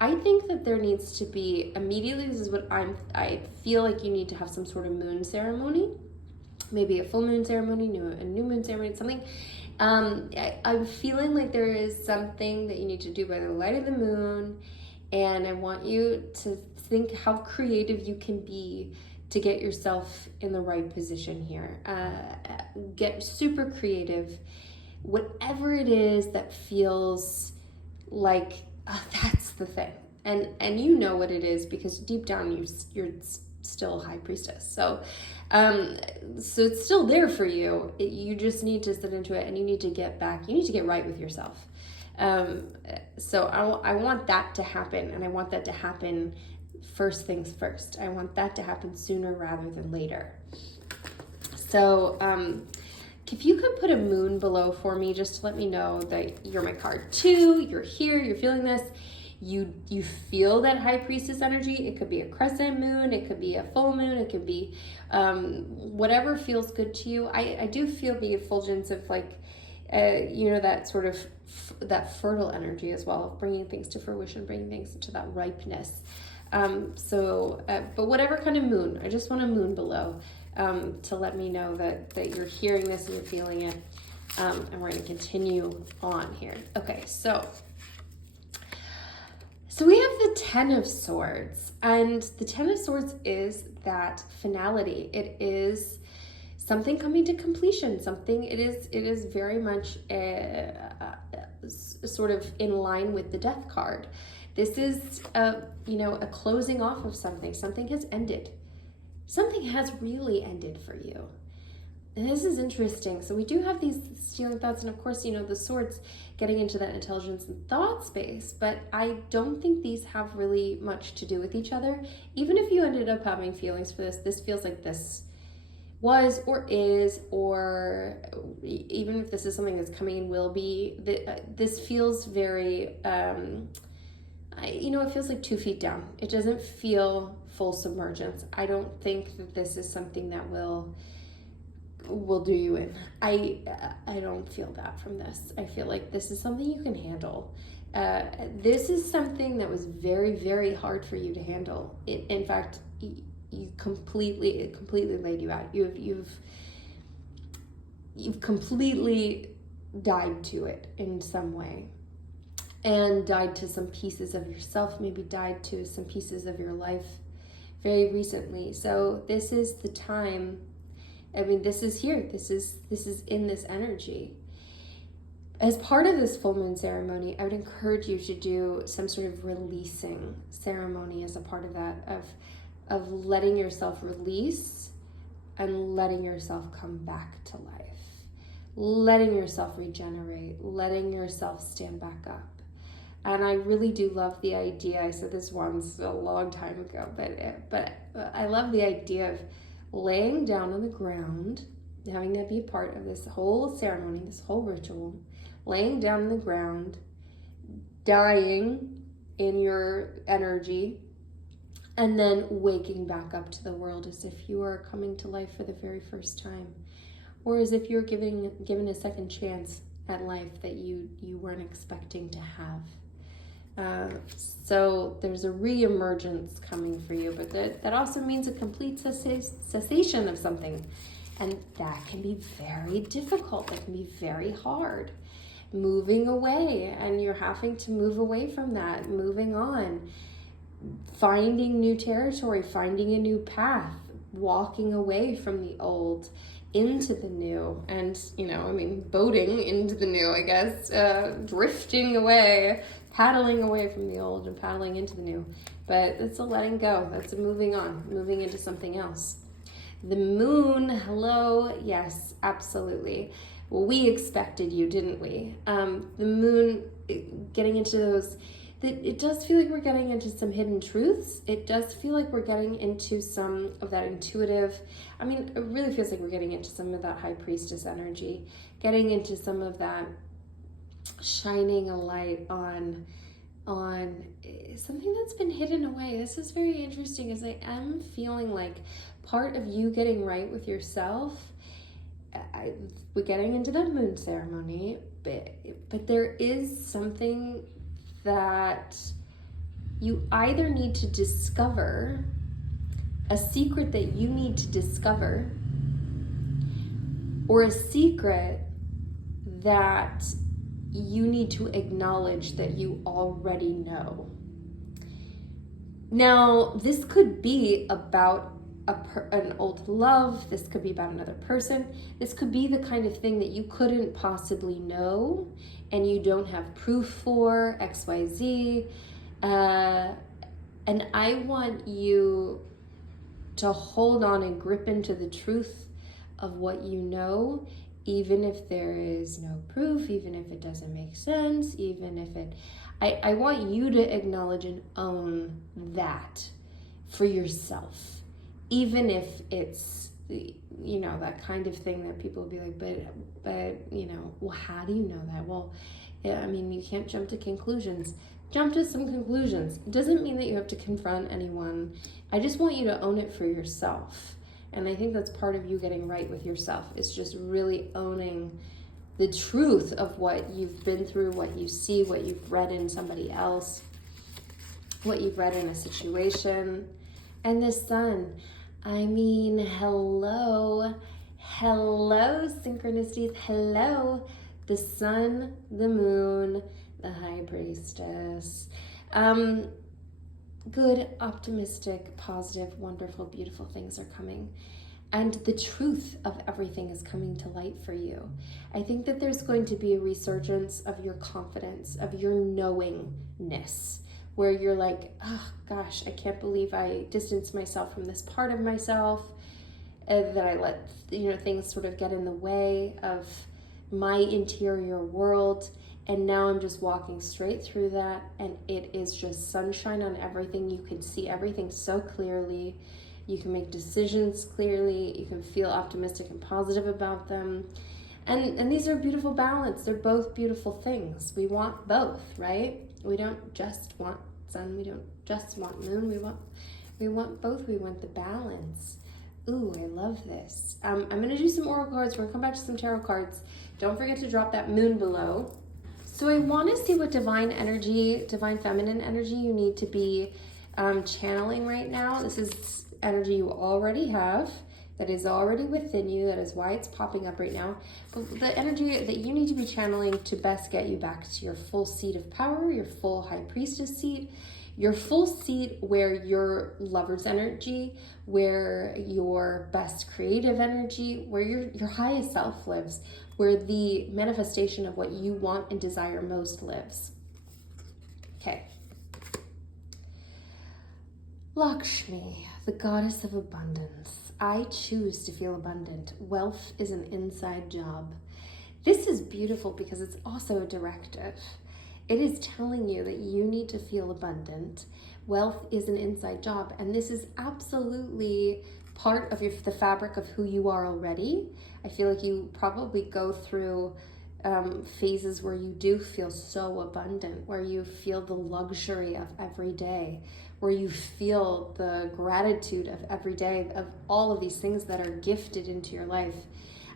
I think that there needs to be, immediately, this is what I feel like you need to have some sort of moon ceremony, maybe a full moon ceremony, a new moon ceremony, something. I'm feeling like there is something that you need to do by the light of the moon, and I want you to think how creative you can be to get yourself in the right position here. Get super creative. Whatever it is that feels like, that's the thing. And you know what it is, because deep down you're still high priestess. So it's still there for you. You just need to sit into it, and you need to get back. You need to get right with yourself. So I want that to happen, and I want that to happen first things first. I want that to happen sooner rather than later. So if you could put a moon below for me, just to let me know that you're my card 2, you're here, you're feeling this. You feel that high priestess energy. It could be a crescent moon, it could be a full moon, it could be whatever feels good to you. I do feel the effulgence of like, that sort of that fertile energy as well, of bringing things to fruition, bringing things into that ripeness. But whatever kind of moon, I just want a moon below to let me know that you're hearing this and you're feeling it. And we're going to continue on here. Okay, so we have the Ten of Swords, and the Ten of Swords is that finality. It is something coming to completion. It is very much sort of in line with the Death card. This is a closing off of something. Something has ended. Something has really ended for you. And this is interesting. So we do have these stealing thoughts, and of course, the swords getting into that intelligence and thought space, but I don't think these have really much to do with each other. Even if you ended up having feelings for this feels like this was or is, or even if this is something that's coming and will be, this feels very, it feels like 2 feet down. It doesn't feel full submergence. I don't think that this is something that will do you in. I don't feel that from this. I feel like this is something you can handle. This is something that was very, very hard for you to handle. In fact, it completely laid you out. You've completely died to it in some way, and died to some pieces of yourself, maybe died to some pieces of your life very recently. So this is the time. This is here. This is in this energy. As part of this full moon ceremony, I would encourage you to do some sort of releasing ceremony as a part of that, of letting yourself release and letting yourself come back to life, letting yourself regenerate, letting yourself stand back up. And I really do love the idea. I said this once a long time ago, but I love the idea of laying down on the ground, having that be a part of this whole ceremony, this whole ritual, laying down on the ground, dying in your energy, and then waking back up to the world as if you are coming to life for the very first time, or as if you're given a second chance at life that you weren't expecting to have. So there's a re-emergence coming for you, but that also means a complete cessation of something. And that can be very difficult. That can be very hard. Moving away, and you're having to move away from that, moving on, finding new territory, finding a new path, walking away from the old into the new, and boating into the new, I guess, drifting away, paddling away from the old and paddling into the new. But it's a letting go. That's a moving on, moving into something else. The moon, hello, yes, absolutely. Well, we expected you, didn't we? The moon, getting into those, it does feel like we're getting into some hidden truths. It does feel like we're getting into some of that intuitive, it really feels like we're getting into some of that high priestess energy, getting into some of that shining a light on something that's been hidden away. This is very interesting, as I am feeling like part of you getting right with yourself. We're getting into that moon ceremony, but there is something that you either need to discover, a secret that you need to discover, or a secret that you need to acknowledge that you already know. Now, this could be about an old love. This could be about another person. This could be the kind of thing that you couldn't possibly know and you don't have proof for, XYZ. And I want you to hold on and grip into the truth of what you know, even if there is no proof, even if it doesn't make sense, even if it... I want you to acknowledge and own that for yourself, even if it's, you know, that kind of thing that people will be like, but, you know, well, how do you know that? Well, I mean, you can't jump to conclusions. Jump to some conclusions. It doesn't mean that you have to confront anyone. I just want you to own it for yourself. And I think that's part of you getting right with yourself. It's just really owning the truth of what you've been through, what you see, what you've read in somebody else, what you've read in a situation. And the sun, I mean, hello, synchronicities, hello, the sun, the moon, the high priestess. Good, optimistic, positive, wonderful, beautiful things are coming. And the truth of everything is coming to light for you. I think that there's going to be a resurgence of your confidence, of your knowingness, where you're like, oh gosh, I can't believe I distanced myself from this part of myself, that I let, you know, things sort of get in the way of my interior world. And now I'm just walking straight through that, and it is just sunshine on everything. You can see everything so clearly. You can make decisions clearly. You can feel optimistic and positive about them. And these are beautiful balance. They're both beautiful things. We want both, right? We don't just want sun. We don't just want moon. We want both. We want the balance. Ooh, I love this. I'm going to do some oracle cards. We're going to come back to some tarot cards. Don't forget to drop that moon below. So I want to see what divine energy, divine feminine energy you need to be channeling right now. This is energy you already have, that is already within you. That is why it's popping up right now. But the energy that you need to be channeling to best get you back to your full seat of power, your full high priestess seat, your full seat where your lover's energy, where your best creative energy, where your highest self lives, where the manifestation of what you want and desire most lives. Okay. Lakshmi, the goddess of abundance. I choose to feel abundant. Wealth is an inside job. This is beautiful because it's also a directive. It is telling you that you need to feel abundant. Wealth is an inside job, and this is absolutely part of the fabric of who you are already. I feel like you probably go through phases where you do feel so abundant, where you feel the luxury of every day, where you feel the gratitude of every day, of all of these things that are gifted into your life.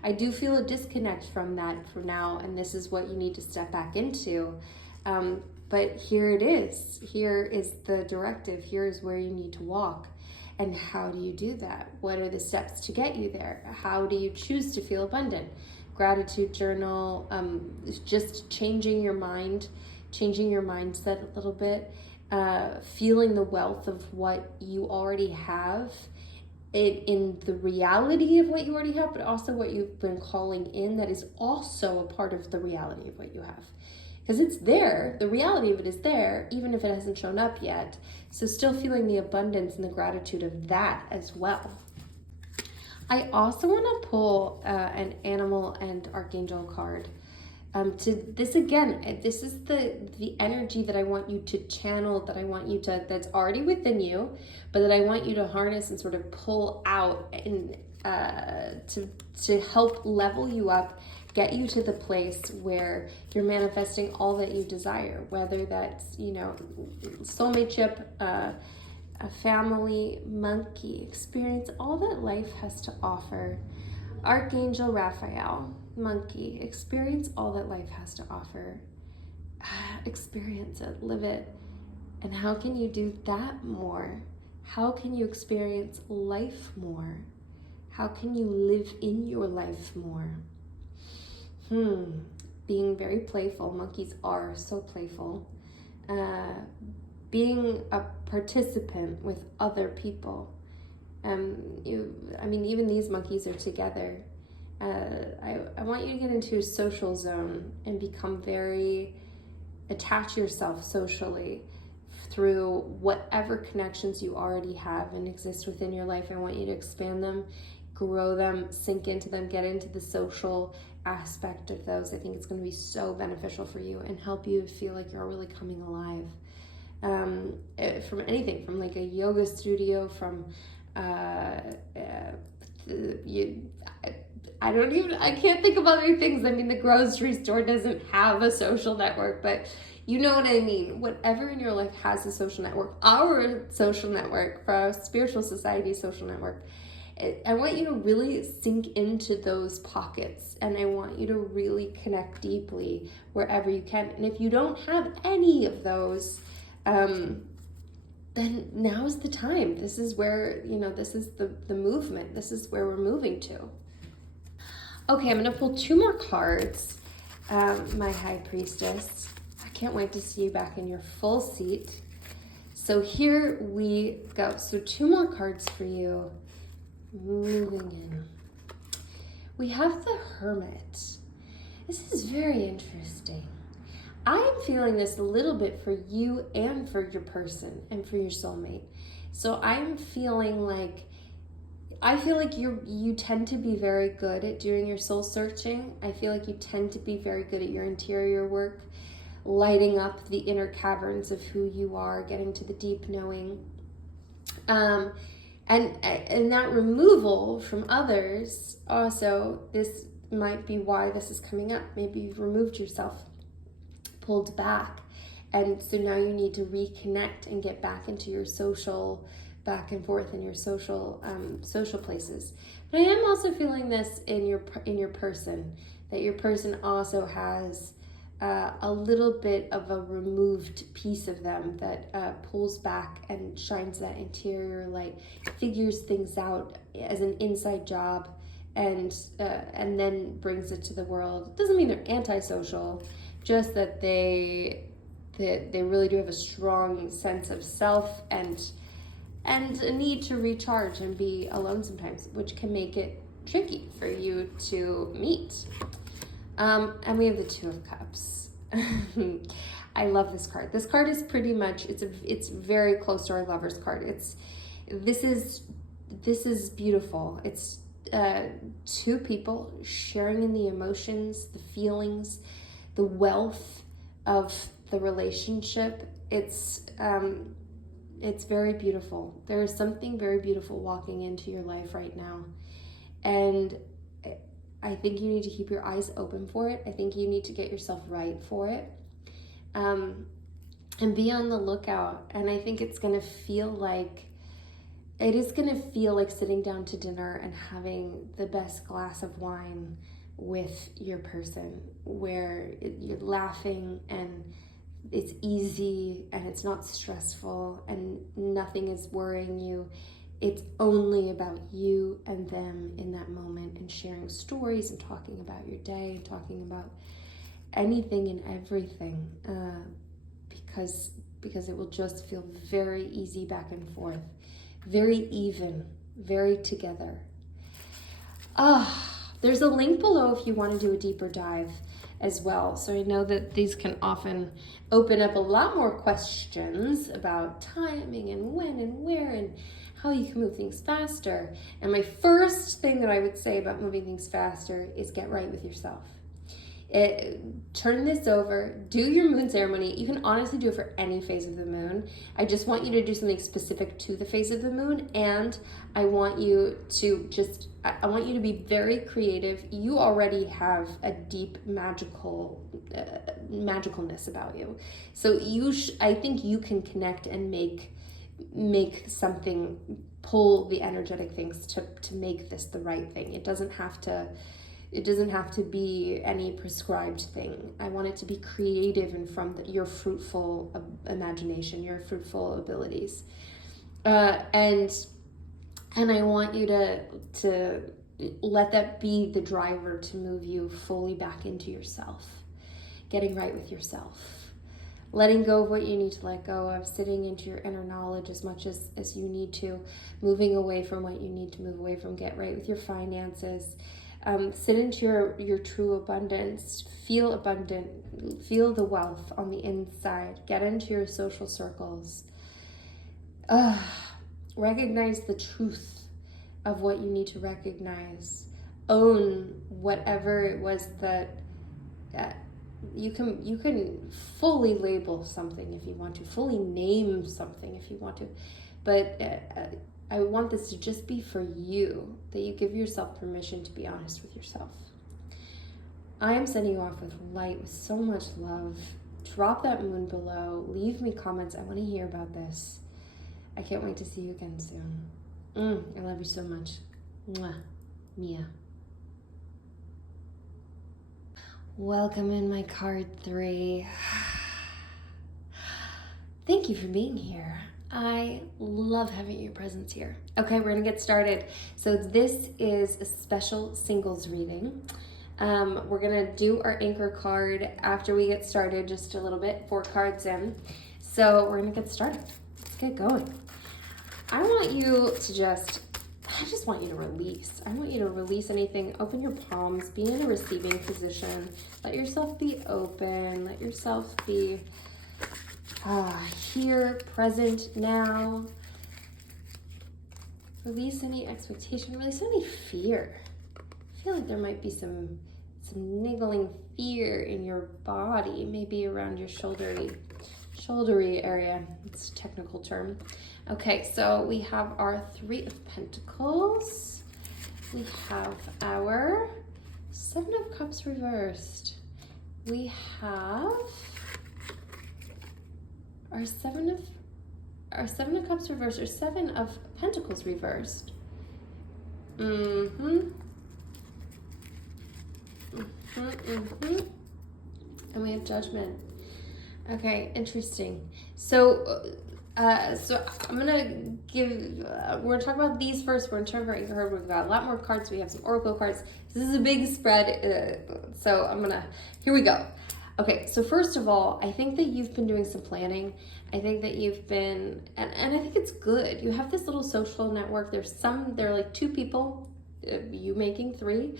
I do feel a disconnect from that for now, and this is what you need to step back into. But here it is. Here is the directive. Here is where you need to walk. And how do you do that? What are the steps to get you there? How do you choose to feel abundant? Gratitude journal, just changing your mind, changing your mindset a little bit, feeling the wealth of what you already have in the reality of what you already have, but also what you've been calling in that is also a part of the reality of what you have. Because it's there, the reality of it is there, even if it hasn't shown up yet. So still feeling the abundance and the gratitude of that as well. I also want to pull an animal and archangel card. This is the energy that I want you to channel, that I want you to, that's already within you, but that I want you to harness and sort of pull out and to help level you up, get you to the place where you're manifesting all that you desire, whether that's, soulmateship, a family, monkey experience, all that life has to offer. Archangel Raphael, monkey, experience all that life has to offer. Experience it, live it. And how can you do that more? How can you experience life more? How can you live in your life more? Being very playful. Monkeys are so playful. Being a participant with other people. Even these monkeys are together. I want you to get into a social zone and attach yourself socially through whatever connections you already have and exist within your life. I want you to expand them, grow them, sink into them, get into the social aspect of those. I think it's going to be so beneficial for you and help you feel like you're really coming alive. From anything, from like a yoga studio, from I can't think of other things. I mean, the grocery store doesn't have a social network, but you know what I mean. Whatever in your life has a social network, our social network, for our spiritual society social network, I want you to really sink into those pockets, and I want you to really connect deeply wherever you can. And if you don't have any of those, then now's the time. This is where, this is the movement. This is where we're moving to. Okay, I'm going to pull 2 more cards, my High Priestess. I can't wait to see you back in your full seat. So here we go. So 2 more cards for you. Moving in. We have the Hermit. This is very interesting. I am feeling this a little bit for you and for your person and for your soulmate. So I feel like you tend to be very good at doing your soul searching. I feel like you tend to be very good at your interior work, lighting up the inner caverns of who you are, getting to the deep knowing. And that removal from others, also, this might be why this is coming up. Maybe you've removed yourself, pulled back, and so now you need to reconnect and get back into your social back and forth in your social places. But I am also feeling this in your person, that your person also has a little bit of a removed piece of them that pulls back and shines that interior light, figures things out as an inside job, and then brings it to the world. It doesn't mean they're antisocial, just that they really do have a strong sense of self and a need to recharge and be alone sometimes, which can make it tricky for you to meet. And we have the 2 of Cups. I love this card. This card is pretty much, it's very close to our Lover's card. This is beautiful. It's 2 people sharing in the emotions, the feelings, the wealth of the relationship. It's very beautiful. There is something very beautiful walking into your life right now. And I think you need to keep your eyes open for it. I think you need to get yourself right for it. And be on the lookout. And I think it's going to feel like sitting down to dinner and having the best glass of wine with your person, where you're laughing and it's easy and it's not stressful and nothing is worrying you. It's only about you and them in that moment, and sharing stories and talking about your day and talking about anything and everything, because it will just feel very easy back and forth, very even, very together. There's a link below if you want to do a deeper dive as well. So I know that these can often open up a lot more questions about timing and when and where and how you can move things faster. And my first thing that I would say about moving things faster is get right with yourself. Turn this over, do your moon ceremony. You can honestly do it for any phase of the moon. I just want you to do something specific to the phase of the moon, and I want you to be very creative. You already have a deep magicalness about you. So I think you can connect and make something, pull the energetic things to make this the right thing. It doesn't have to be any prescribed thing. I want it to be creative and from your fruitful imagination, your fruitful abilities. And And I want you to let that be the driver to move you fully back into yourself, getting right with yourself, letting go of what you need to let go of, sitting into your inner knowledge as much as you need to, moving away from what you need to move away from, get right with your finances, sit into your true abundance, feel abundant, feel the wealth on the inside, get into your social circles, recognize the truth of what you need to recognize, own whatever it was that you can fully label something if you want to, fully name something if you want to, but I want this to just be for you, that you give yourself permission to be honest with yourself. I am sending you off with light, with so much love. Drop that moon below, leave me comments. I want to hear about this. I can't wait to see you again soon. I love you so much. Mwah. Mia. Welcome in my card 3. Thank you for being here. I love having your presence here. Okay, we're gonna get started. So this is a special singles reading. We're gonna do our anchor card after we get started, just a little bit, 4 cards in. So we're gonna get started. Let's get going. I just want you to release. I want you to release anything. Open your palms, be in a receiving position. Let yourself be open. Let yourself be here, present, now. Release any expectation, release any fear. I feel like there might be some niggling fear in your body, maybe around your shouldery area. It's a technical term. Okay, so we have our 3 of Pentacles. We have our 7 of Cups reversed. We have our 7 of Cups reversed, or 7 of Pentacles reversed. And we have Judgment. Okay, interesting. So I'm gonna we're gonna talk about these first. We're gonna turn our anchor card. We've got a lot more cards. We have some oracle cards. This is a big spread. So here we go. Okay, so first of all, I think that you've been doing some planning. I think that you've been, and I think it's good. You have this little social network. There are like 2 people, you making 3,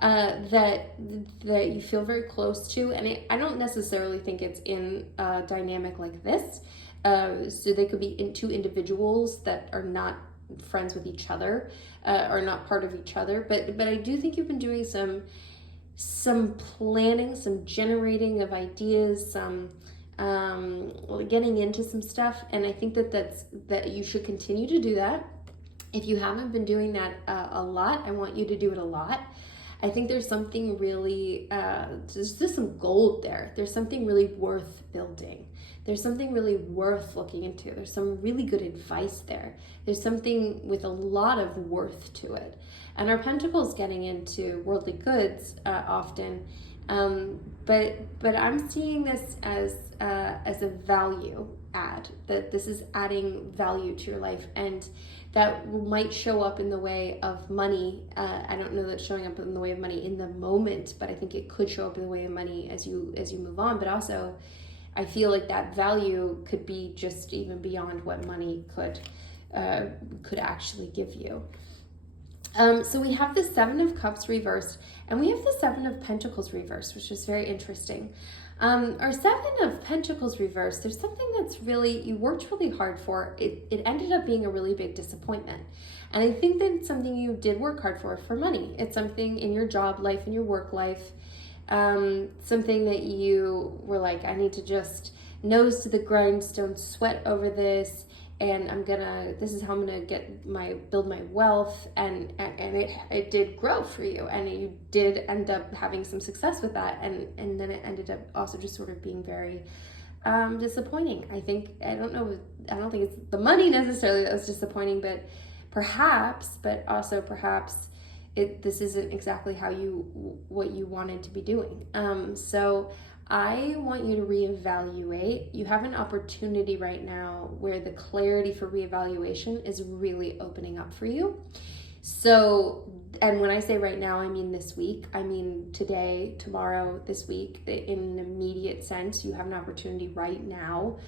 that you feel very close to. And I don't necessarily think it's in a dynamic like this. So they could be in 2 individuals that are not friends with each other, or not part of each other. But I do think you've been doing some planning, some generating of ideas, some getting into some stuff. And I think that you should continue to do that. If you haven't been doing that a lot, I want you to do it a lot. I think there's something really, there's just some gold there. There's something really worth building. There's something really worth looking into. There's some really good advice there. There's something with a lot of worth to it. And our Pentacles getting into worldly goods often, but I'm seeing this as a value add, that this is adding value to your life, and that might show up in the way of money. I don't know that it's showing up in the way of money in the moment, but I think it could show up in the way of money as you move on. But also, I feel like that value could be just even beyond what money could actually give you. So we have the 7 of Cups reversed, and we have the 7 of Pentacles reversed, which is very interesting. Our 7 of Pentacles reversed, there's something that's really, you worked really hard for. It ended up being a really big disappointment. And I think that it's something you did work hard for money. It's something in your job life, in your work life, something that you were like, I need to just nose to the grindstone, sweat over this, and this is how I'm gonna build my wealth, and it did grow for you, and you did end up having some success with that, and then it ended up also just sort of being very disappointing. I don't think it's the money necessarily that was disappointing, but perhaps this isn't exactly what you wanted to be doing. So I want you to reevaluate. You have an opportunity right now where the clarity for reevaluation is really opening up for you. So, and when I say right now, I mean this week. I mean today, tomorrow, this week. In an immediate sense, you have an opportunity right now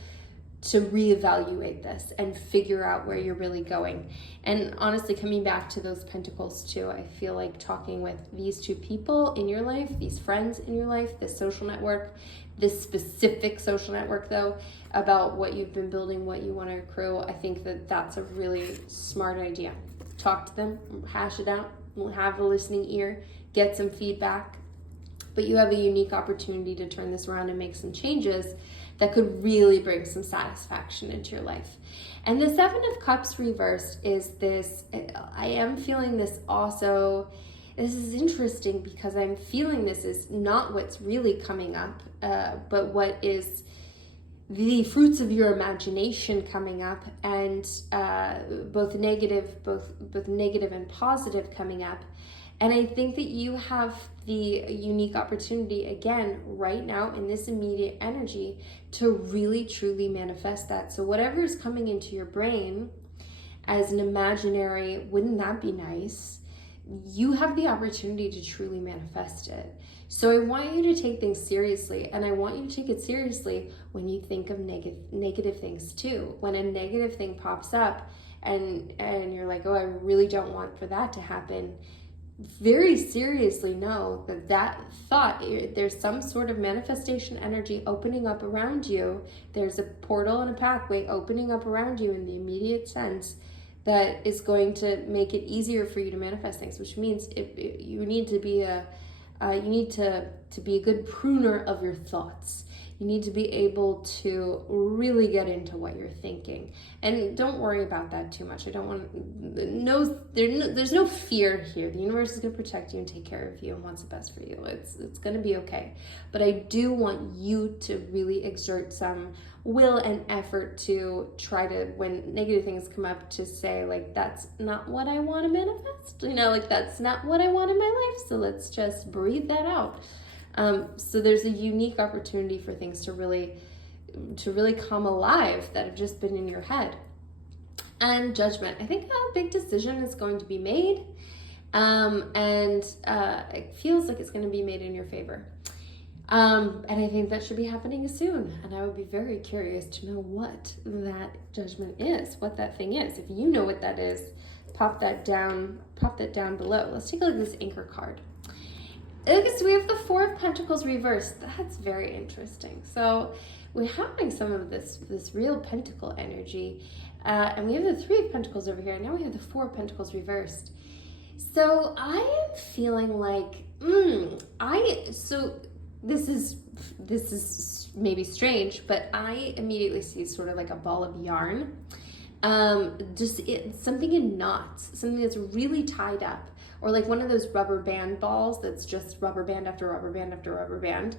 to reevaluate this and figure out where you're really going. And honestly, coming back to those pentacles too, I feel like talking with these two people in your life, these friends in your life, this social network, this specific social network though, about what you've been building, what you want to accrue, I think that that's a really smart idea. Talk to them, hash it out, have a listening ear, get some feedback. But you have a unique opportunity to turn this around and make some changes that could really bring some satisfaction into your life. And the Seven of Cups reversed is this, I am feeling this also, this is interesting because I'm feeling this is not what's really coming up, but what is the fruits of your imagination coming up, and both negative and positive coming up. And I think that you have the unique opportunity again right now in this immediate energy to really truly manifest that. So whatever is coming into your brain as an imaginary, wouldn't that be nice? You have the opportunity to truly manifest it. So I want you to take things seriously, and I want you to take it seriously when you think of negative things too. When a negative thing pops up and you're like, oh, I really don't want for that to happen, very seriously know that thought, there's some sort of manifestation energy opening up around you. There's a portal and a pathway opening up around you in the immediate sense that is going to make it easier for you to manifest things, which means you need to be a good pruner of your thoughts. You need to be able to really get into what you're thinking. And don't worry about that too much. I don't want, there's no fear here. The universe is going to protect you and take care of you and wants the best for you. It's going to be okay. But I do want you to really exert some will and effort to try to, when negative things come up, to say like, that's not what I want to manifest. Like that's not what I want in my life. So let's just breathe that out. So there's a unique opportunity for things to really come alive that have just been in your head. And Judgment. I think a big decision is going to be made. And it feels like it's going to be made in your favor. And I think that should be happening soon. And I would be very curious to know what that judgment is, what that thing is. If you know what that is, pop that down below. Let's take a look at this Anchor card. Okay, so we have the Four of Pentacles reversed. That's very interesting. So we're having some of this real pentacle energy. And we have the Three of Pentacles over here. Now we have the Four of Pentacles reversed. So I am feeling like, this is maybe strange, but I immediately see sort of like a ball of yarn. Something in knots, something that's really tied up. Or like one of those rubber band balls that's just rubber band after rubber band after rubber band.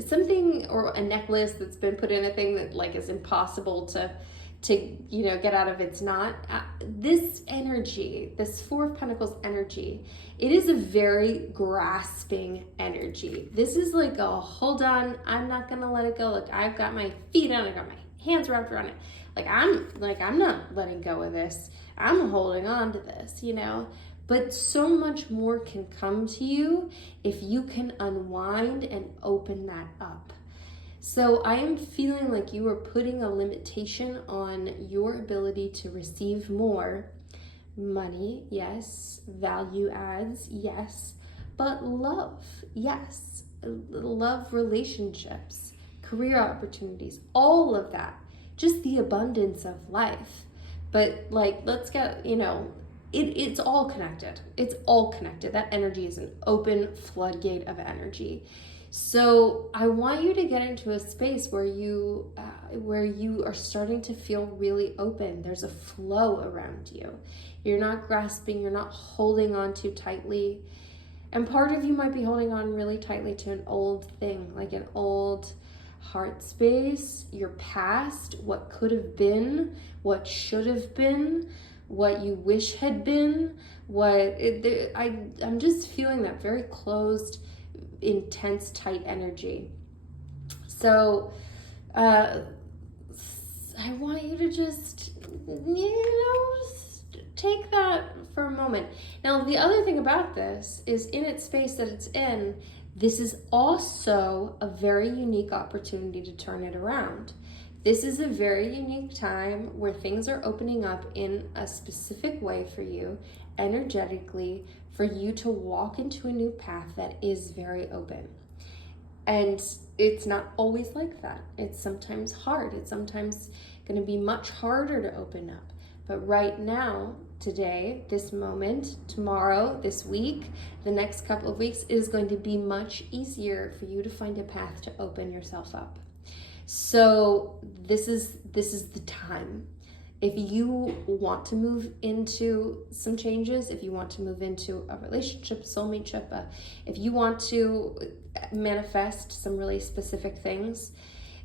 Something, or a necklace that's been put in a thing that like is impossible to get out of its knot. This energy, this Four of Pentacles energy, it is a very grasping energy. This is like a hold on, I'm not gonna let it go. Look, I've got my feet on it, I got my hands wrapped around it. I'm not letting go of this. I'm holding on to this, But so much more can come to you if you can unwind and open that up. So I am feeling like you are putting a limitation on your ability to receive more money, yes. Value adds, yes. But love, yes. Love, relationships, career opportunities, all of that. Just the abundance of life. But let's get, it's all connected. It's all connected. That energy is an open floodgate of energy. So I want you to get into a space where you are starting to feel really open. There's a flow around you. You're not grasping. You're not holding on too tightly. And part of you might be holding on really tightly to an old thing, like an old heart space, your past, what could have been, what should have been, what you wish had been, I'm just feeling that very closed, intense, tight energy. So I want you to just, just take that for a moment. Now, the other thing about this is in its space that it's in, this is also a very unique opportunity to turn it around. This is a very unique time where things are opening up in a specific way for you, energetically, for you to walk into a new path that is very open. And it's not always like that. It's sometimes hard. It's sometimes going to be much harder to open up. But right now, today, this moment, tomorrow, this week, the next couple of weeks, it is going to be much easier for you to find a path to open yourself up. So this is the time. If you want to move into some changes, if you want to move into a relationship, soulmateship, if you want to manifest some really specific things,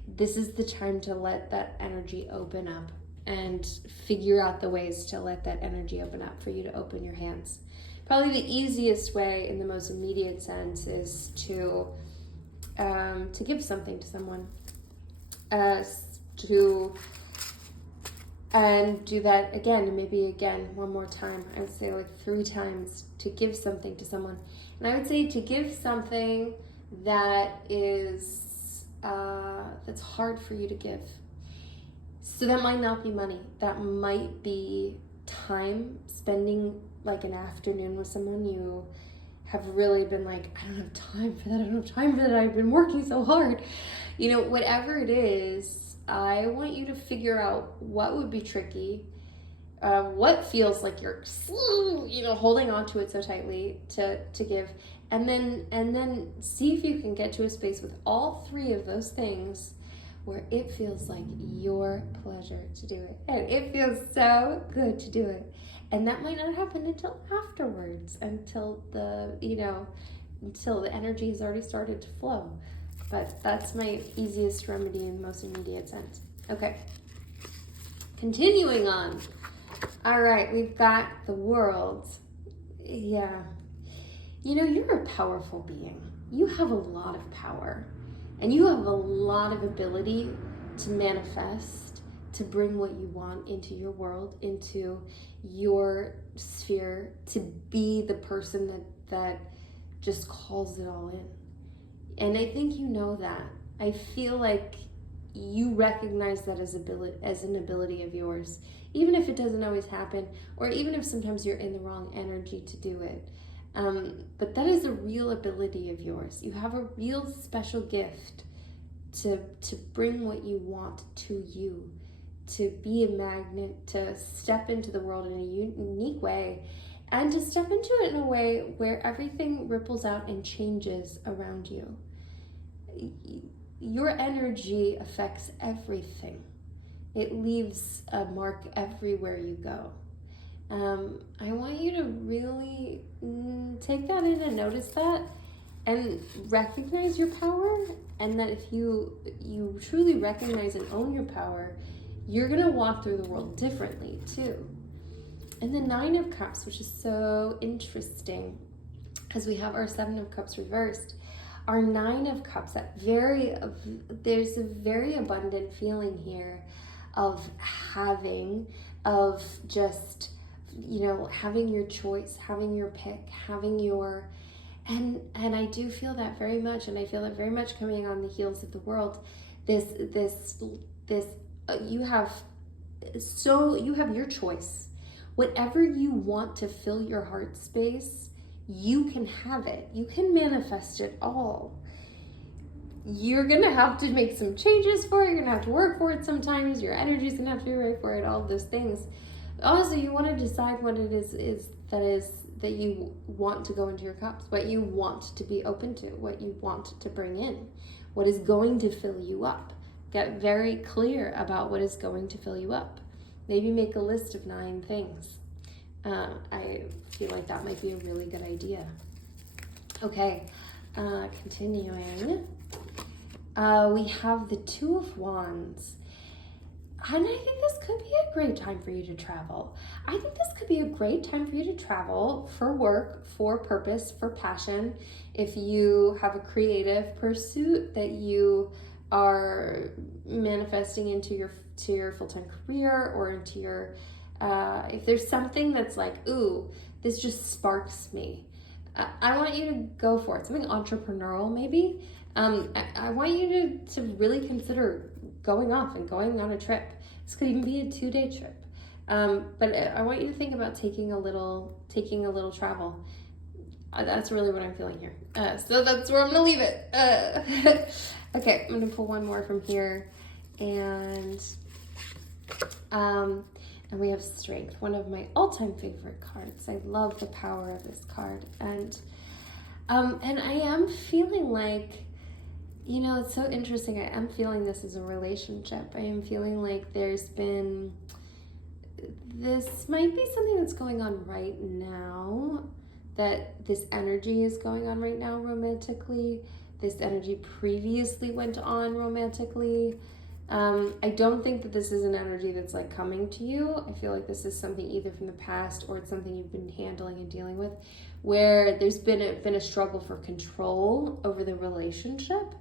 this is the time to let that energy open up and figure out the ways to let that energy open up for you to open your hands. Probably the easiest way in the most immediate sense is to give something to someone. And do that again, and maybe again one more time. I would say like 3 times to give something to someone. And I would say to give something that is that's hard for you to give. So that might not be money. That might be time, spending like an afternoon with someone you have really been like, I don't have time for that. I don't have time for that. I've been working so hard. Whatever it is, I want you to figure out what would be tricky, what feels like you're, holding on to it so tightly to give, and then see if you can get to a space with all 3 of those things where it feels like your pleasure to do it, and it feels so good to do it. And that might not happen until afterwards, until the energy has already started to flow. But that's my easiest remedy in the most immediate sense. Okay. Continuing on. All right, we've got the world. Yeah. You're a powerful being. You have a lot of power. And you have a lot of ability to manifest, to bring what you want into your world, into your sphere, to be the person that just calls it all in. And I think you know that. I feel like you recognize that as an ability of yours, even if it doesn't always happen, or even if sometimes you're in the wrong energy to do it. But that is a real ability of yours. You have a real special gift to bring what you want to you, to be a magnet, to step into the world in a unique way, and to step into it in a way where everything ripples out and changes around you. Your energy affects everything. It leaves a mark everywhere you go. I want you to really take that in and notice that and recognize your power, and that if you truly recognize and own your power, you're going to walk through the world differently too. And the 9 of Cups, which is so interesting, because we have our 7 of Cups reversed, our 9 of Cups, there's a very abundant feeling here of having your choice, having your pick, and I do feel that very much, and I feel that very much coming on the heels of the world. You have your choice. Whatever you want to fill your heart space, you can have it. You can manifest it all. You're going to have to make some changes for it. You're going to have to work for it sometimes. Your energy is going to have to be right for it, all of those things. Also, you want to decide what it is that you want to go into your cups, what you want to be open to, what you want to bring in, what is going to fill you up. Get very clear about what is going to fill you up. Maybe make a list of 9 things. I feel like that might be a really good idea. Okay, continuing. We have the 2 of Wands. And I think this could be a great time for you to travel. I think this could be a great time for you to travel for work, for purpose, for passion. If you have a creative pursuit that you are manifesting into your full-time career, or into your, if there's something that's like, ooh, this just sparks me. I want you to go for it. Something entrepreneurial, maybe. I want you to really consider going off and going on a trip. This could even be a 2-day trip. But I want you to think about taking a little travel. That's really what I'm feeling here. So that's where I'm gonna leave it. Okay, I'm gonna pull one more from here, and we have Strength, one of my all-time favorite cards. I love the power of this card, and I am feeling like, you know, it's so interesting. I am feeling this as a relationship. I am feeling like this might be something that's going on right now, that this energy is going on right now romantically. This energy previously went on romantically. I don't think that this is an energy that's like coming to you. I feel like this is something either from the past, or it's something you've been handling and dealing with, where there's been a struggle for control over the relationship,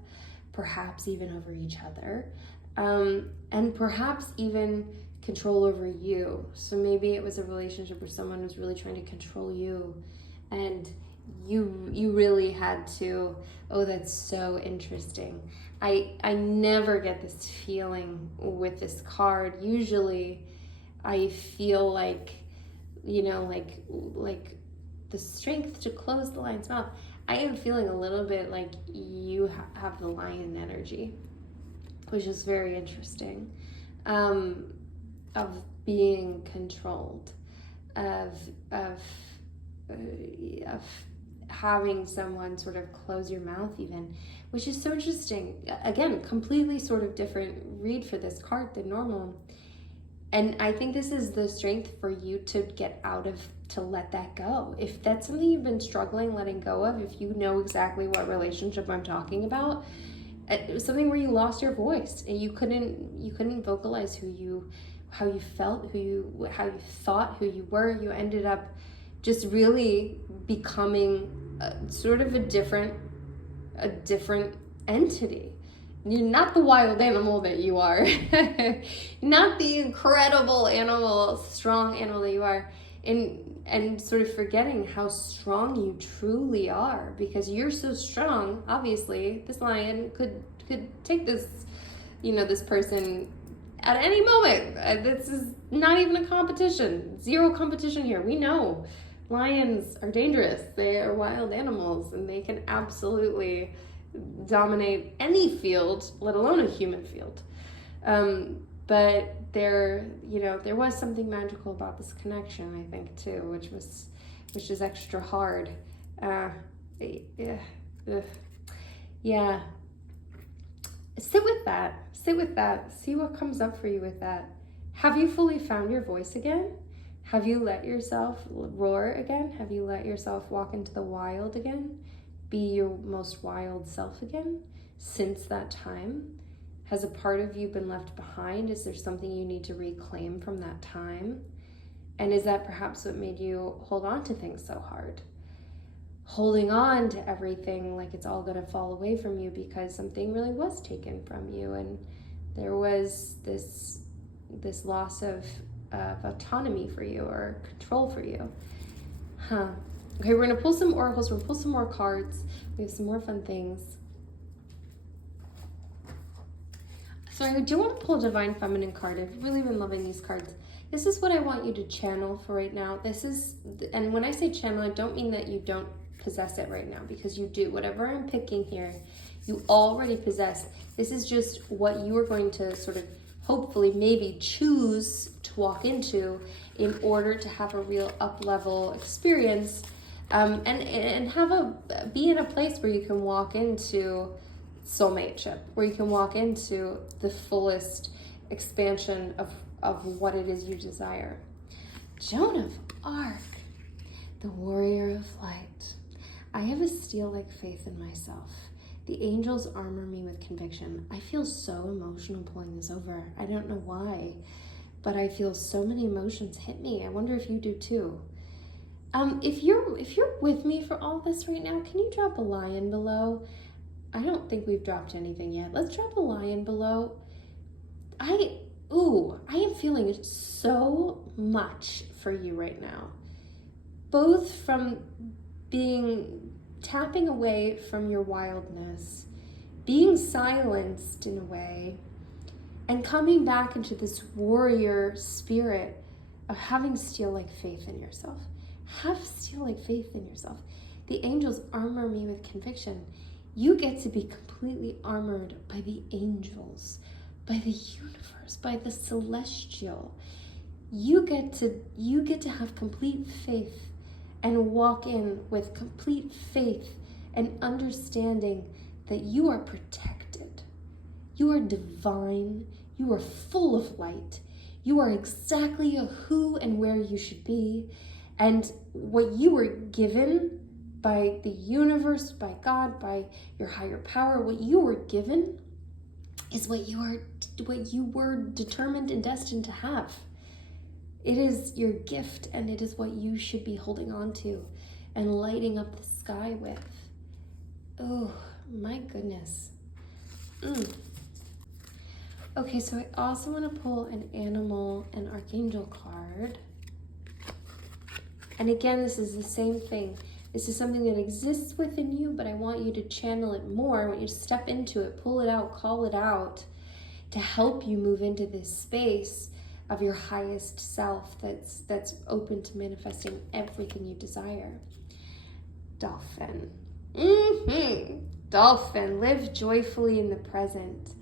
perhaps even over each other, and perhaps even control over you. So maybe it was a relationship where someone was really trying to control you, and you really had to. Oh, that's so interesting. I never get this feeling with this card. Usually I feel like, you know, like the strength to close the lion's mouth. I am feeling a little bit like you have the lion energy, which is very interesting, of being controlled, of having someone sort of close your mouth even, which is so interesting. Again, completely sort of different read for this card than normal. And I think this is the strength for you to get out of, to let that go. If that's something you've been struggling letting go of, if you know exactly what relationship I'm talking about, it was something where you lost your voice and you couldn't vocalize how you felt, how you thought, who you were. You ended up just really becoming sort of a different entity. You're not the wild animal that you are, not the incredible animal, strong animal that you are, and sort of forgetting how strong you truly are, because you're so strong. Obviously, this lion could take this, you know, this person at any moment. This is not even a competition. Zero competition here. We know lions are dangerous. They are wild animals, and they can absolutely dominate any field, let alone a human field. But there was something magical about this connection, I think, too, which is extra hard. Yeah. Sit with that. See what comes up for you with that. Have you fully found your voice again? Have you let yourself roar again? Have you let yourself walk into the wild again? Be your most wild self again? Since that time, has a part of you been left behind? Is there something you need to reclaim from that time? And is that perhaps what made you hold on to things so hard? Holding on to everything like it's all gonna fall away from you because something really was taken from you, and there was this loss of autonomy for you, or control for you. Okay, we're gonna pull some oracles, we're gonna pull some more cards. We have some more fun things. So I do want to pull a Divine Feminine card. I've really been loving these cards. This is what I want you to channel for right now. And when I say channel, I don't mean that you don't possess it right now, because you do. Whatever I'm picking here, you already possess. This is just what you are going to sort of hopefully maybe choose to walk into in order to have a real up-level experience, and be in a place where you can walk into soulmateship, where you can walk into the fullest expansion of what it is you desire. Joan of Arc, the warrior of light. I have a steel-like faith in myself The angels armor me with conviction. I feel so emotional pulling this over. I don't know why, but I feel so many emotions hit me. I wonder if you do too. If you're with me for all this right now, can you drop a lion below? I don't think we've dropped anything yet. Let's drop a lion below. I am feeling so much for you right now. Both from tapping away from your wildness, being silenced in a way, and coming back into this warrior spirit of having steel-like faith in yourself. Have steel-like faith in yourself. The angels armor me with conviction. You get to be completely armored by the angels, by the universe, by the celestial. You get to have complete faith and walk in with complete faith and understanding that you are protected. You are divine. You are full of light. You are exactly who and where you should be. And what you were given by the universe, by God, by your higher power, what you were given is what you were determined and destined to have. It is your gift, and it is what you should be holding on to and lighting up the sky with. Oh, my goodness. Okay, so I also want to pull an animal and archangel card. And again, this is the same thing. This is something that exists within you, but I want you to channel it more. I want you to step into it, pull it out, call it out, to help you move into this space of your highest self that's open to manifesting everything you desire. Dolphin. Dolphin, live joyfully in the present.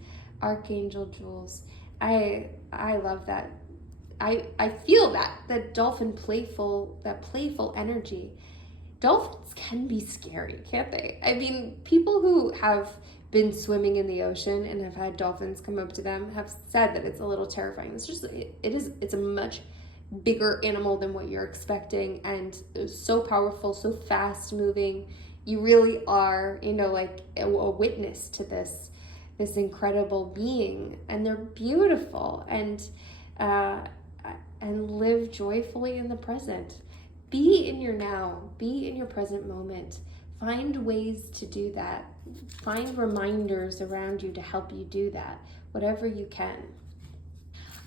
Archangel Jules. I love that. I feel that dolphin playful energy. Dolphins can be scary, can't they? I mean, people who have been swimming in the ocean and have had dolphins come up to them have said that it's a little terrifying. It's a much bigger animal than what you're expecting, and so powerful, so fast moving. You really are, like a witness to this incredible being, and they're beautiful, and live joyfully in the present. Be in your now, be in your present moment. Find ways to do that. Find reminders around you to help you do that, whatever you can.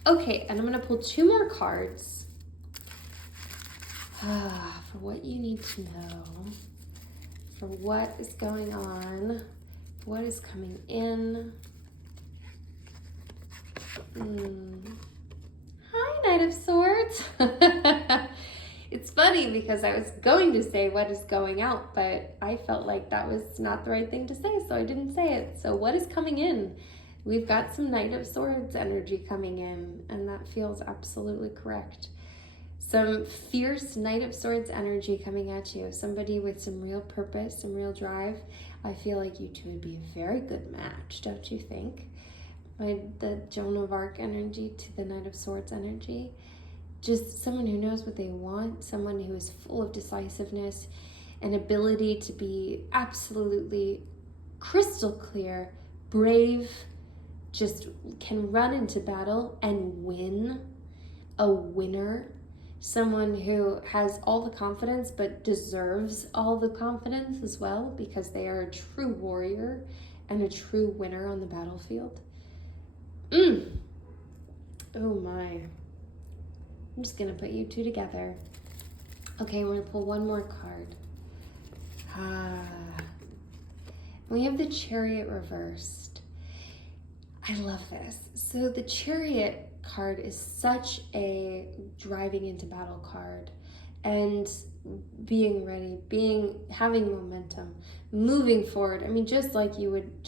Okay, and I'm going to pull 2 more cards for what you need to know, for what is going on, what is coming in. Hi, Knight of Swords. It's funny because I was going to say what is going out, but I felt like that was not the right thing to say, so I didn't say it. So what is coming in? We've got some Knight of Swords energy coming in, and that feels absolutely correct. Some fierce Knight of Swords energy coming at you. Somebody with some real purpose, some real drive. I feel like you two would be a very good match, don't you think? The Joan of Arc energy to the Knight of Swords energy. Just someone who knows what they want, someone who is full of decisiveness and ability to be absolutely crystal clear, brave, just can run into battle and win. A winner, someone who has all the confidence but deserves all the confidence as well, because they are a true warrior and a true winner on the battlefield. Oh my. I'm just going to put you two together. Okay, we're going to pull one more card. We have the Chariot reversed. I love this. So the Chariot card is such a driving into battle card, and being ready, having momentum, moving forward. I mean, just like you would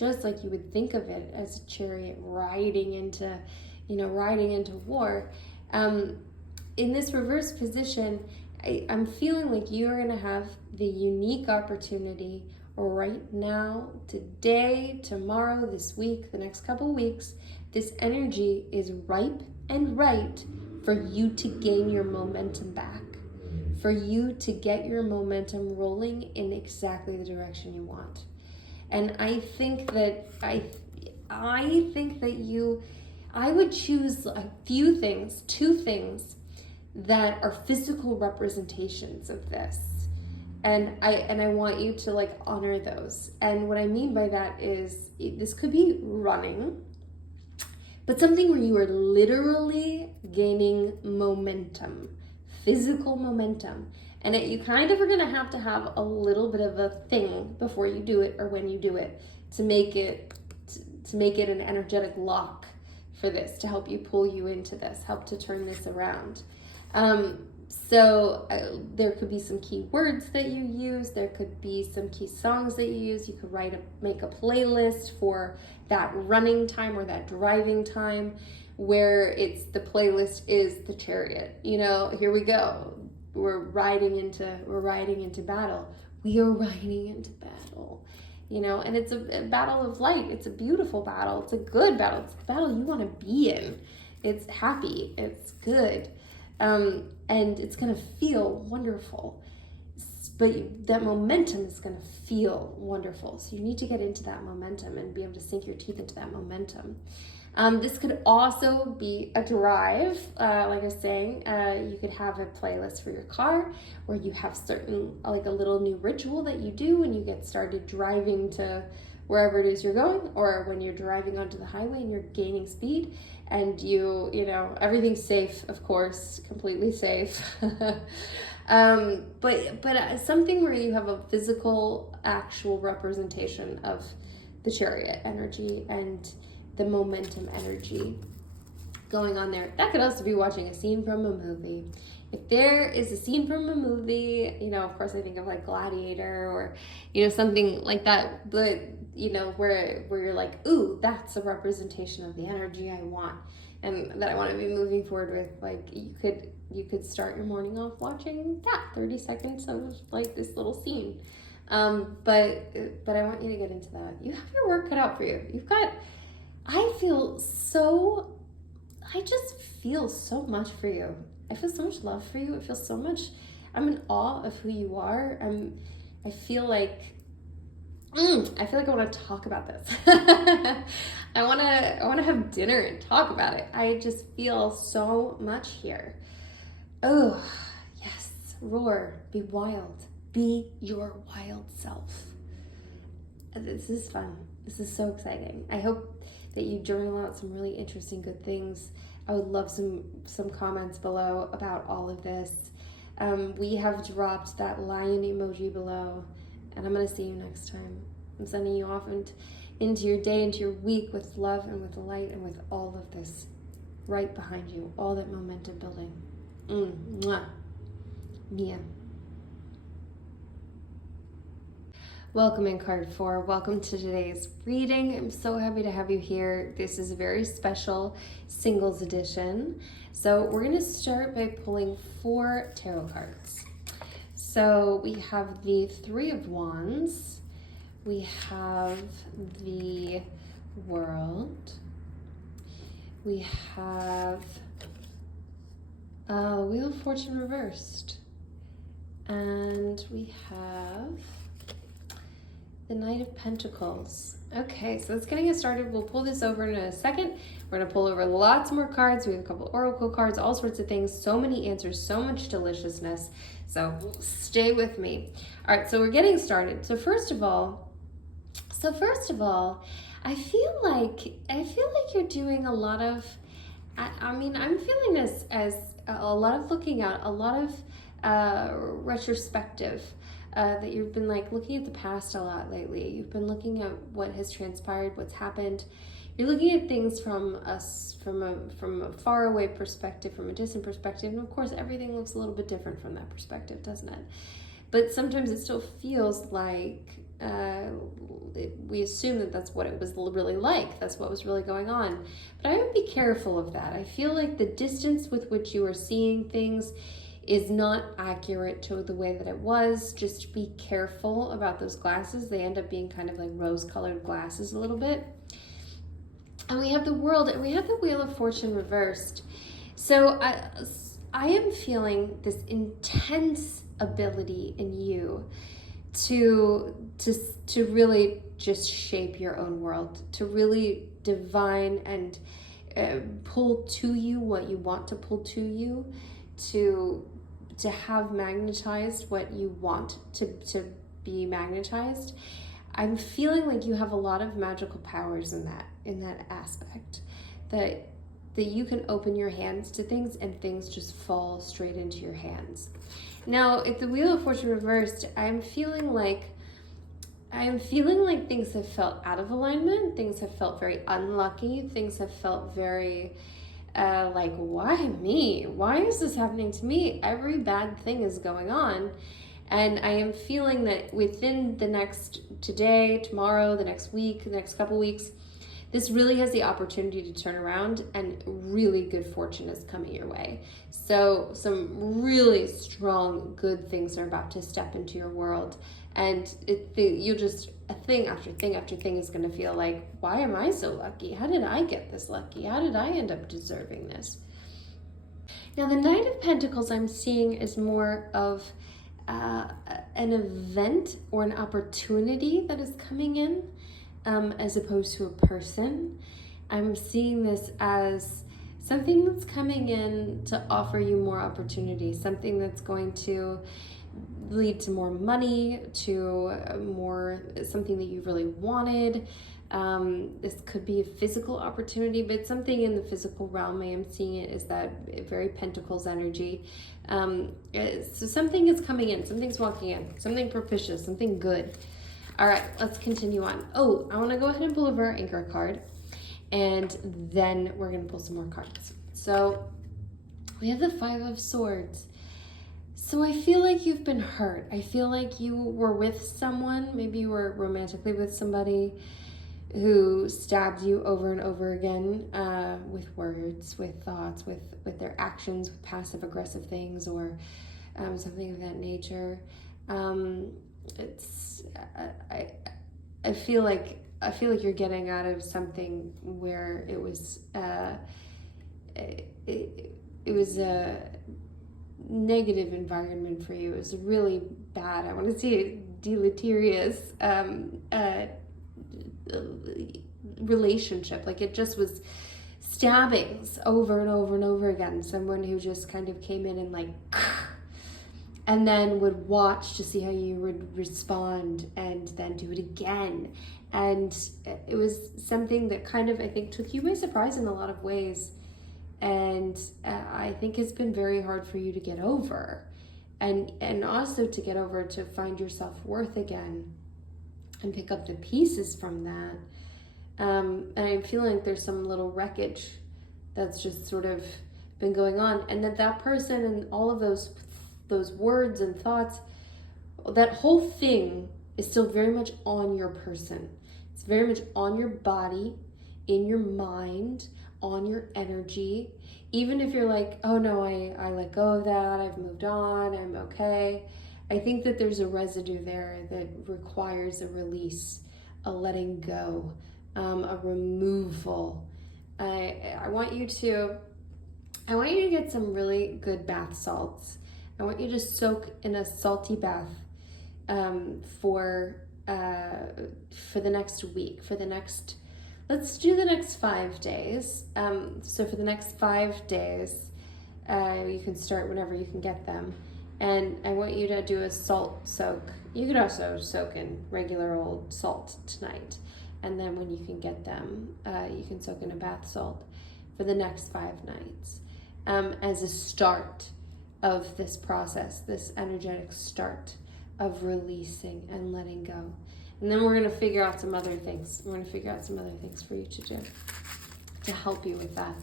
think of it as a chariot riding into war. In this reverse position, I'm feeling like you're going to have the unique opportunity right now, today, tomorrow, this week, the next couple weeks. This energy is ripe and right for you to gain your momentum back, for you to get your momentum rolling in exactly the direction you want. And I think that I would choose a few things, two things that are physical representations of this. And I want you to like honor those. And what I mean by that is this could be running, but something where you are literally gaining momentum, physical momentum. And you kind of are going to have a little bit of a thing before you do it or when you do it to make it an energetic lock for this, to help you pull you into this, help to turn this around. So there could be some key words that you use. There could be some key songs that you use. You could make a playlist for that running time or that driving time, where the playlist is the Chariot. You know, here we go. We're riding into battle. We are riding into battle. You know, and it's a battle of light. It's a beautiful battle. It's a good battle. It's a battle you want to be in. It's happy. It's good. And it's going to feel wonderful. But that momentum is going to feel wonderful. So you need to get into that momentum and be able to sink your teeth into that momentum. This could also be a drive. Like I was saying, you could have a playlist for your car where you have like a little new ritual that you do when you get started driving to wherever it is you're going, or when you're driving onto the highway and you're gaining speed and you know, everything's safe, of course, completely safe. But something where you have a physical, actual representation of the Chariot energy and the momentum energy going on there. That could also be watching a scene from a movie. If there is a scene from a movie, you know, of course I think of like Gladiator or, you know, something like that, but, you know, where you're like, ooh, that's a representation of the energy I want and that I want to be moving forward with. Like you could start your morning off watching 30 seconds of like this little scene. But I want you to get into that. You have your work cut out for you. I just feel so much for you. I feel so much love for you. I'm in awe of who you are. I feel like I want to talk about this. I want to have dinner and talk about it. I just feel so much here. Oh, yes. Roar, be wild. Be your wild self. This is fun. This is so exciting. I hope that you journal out some really interesting, good things. I would love some comments below about all of this. We have dropped that lion emoji below, and I'm going to see you next time. I'm sending you off into your day, into your week with love and with light and with all of this right behind you, all that momentum building. Mwah. Mia. Welcome in card 4. Welcome to today's reading. I'm so happy to have you here. This is a very special singles edition. So we're going to start by pulling 4 tarot cards. So we have the 3 of Wands. We have the World. We have Wheel of Fortune reversed. And we have the Knight of Pentacles. Okay, so let's get started. We'll pull this over in a second. We're going to pull over lots more cards. We have a couple oracle cards, all sorts of things, so many answers, so much deliciousness. So stay with me. All right, so we're getting started. So first of all, I feel like you're doing a lot of, I'm feeling this as a lot of looking out, a lot of retrospective. That you've been like looking at the past a lot lately. You've been looking at what has transpired, what's happened. You're looking at things from a far away perspective, from a distant perspective, and of course everything looks a little bit different from that perspective, doesn't it? But sometimes it still feels like we assume that that's what it was really like. That's what was really going on. But I would be careful of that. I feel like the distance with which you are seeing things is not accurate to the way that it was. Just be careful about those glasses. They end up being kind of like rose-colored glasses a little bit. And we have the World, and we have the Wheel of Fortune reversed. So I am feeling this intense ability in you to really just shape your own world, to really divine and pull to you what you want to pull to you, to have magnetized what you want to be magnetized. I'm feeling like you have a lot of magical powers in that aspect, that you can open your hands to things and things just fall straight into your hands. Now, if the Wheel of Fortune reversed, I'm feeling like things have felt out of alignment, things have felt very unlucky, things have felt very like, why me? Why is this happening to me? Every bad thing is going on. And I am feeling that within the next today, tomorrow, the next week, the next couple weeks, this really has the opportunity to turn around, and really good fortune is coming your way. So some really strong, good things are about to step into your world. And you'll just, thing after thing after thing is going to feel like, why am I so lucky? How did I get this lucky? How did I end up deserving this? Now, the Knight of Pentacles I'm seeing is more of an event or an opportunity that is coming in, as opposed to a person. I'm seeing this as something that's coming in to offer you more opportunity, something that's going to lead to more money, to more something that you really wanted. This could be a physical opportunity, but something in the physical realm. I am seeing it is that very Pentacles energy. So something is coming in, something's walking in, something propitious, something good. All right, let's continue on. Oh, I want to go ahead and pull over our Anchor card, and then we're going to pull some more cards. So we have the Five of Swords. So I feel like you've been hurt. I feel like you were with someone, maybe you were romantically with somebody who stabbed you over and over again, with words, with thoughts, with their actions, with passive aggressive things, or something of that nature. I feel like you're getting out of something where it was a negative environment for you. It was really bad. I want to say deleterious relationship. Like, it just was stabbings over and over and over again. Someone who just kind of came in and like, and then would watch to see how you would respond, and then do it again. And it was something that kind of, I think, took you by surprise in a lot of ways. And I think it's been very hard for you to get over, and also to get over, to find your self-worth again and pick up the pieces from that. And I'm feeling like there's some little wreckage that's just sort of been going on, and that person and all of those words and thoughts, that whole thing is still very much on your person. It's very much on your body, in your mind, on your energy. Even if you're like, oh no, I let go of that, I've moved on, I'm okay. I think that there's a residue there that requires a release, a letting go, a removal. I want you to get some really good bath salts. I want you to soak in a salty bath for the next week, let's do the next 5 days. So for the next 5 days, you can start whenever you can get them. And I want you to do a salt soak. You could also soak in regular old salt tonight. And then when you can get them, you can soak in a bath salt for the next 5 nights, as a start of this process, this energetic start of releasing and letting go. And then we're going to figure out some other things. We're going to figure out some other things for you to do to help you with that.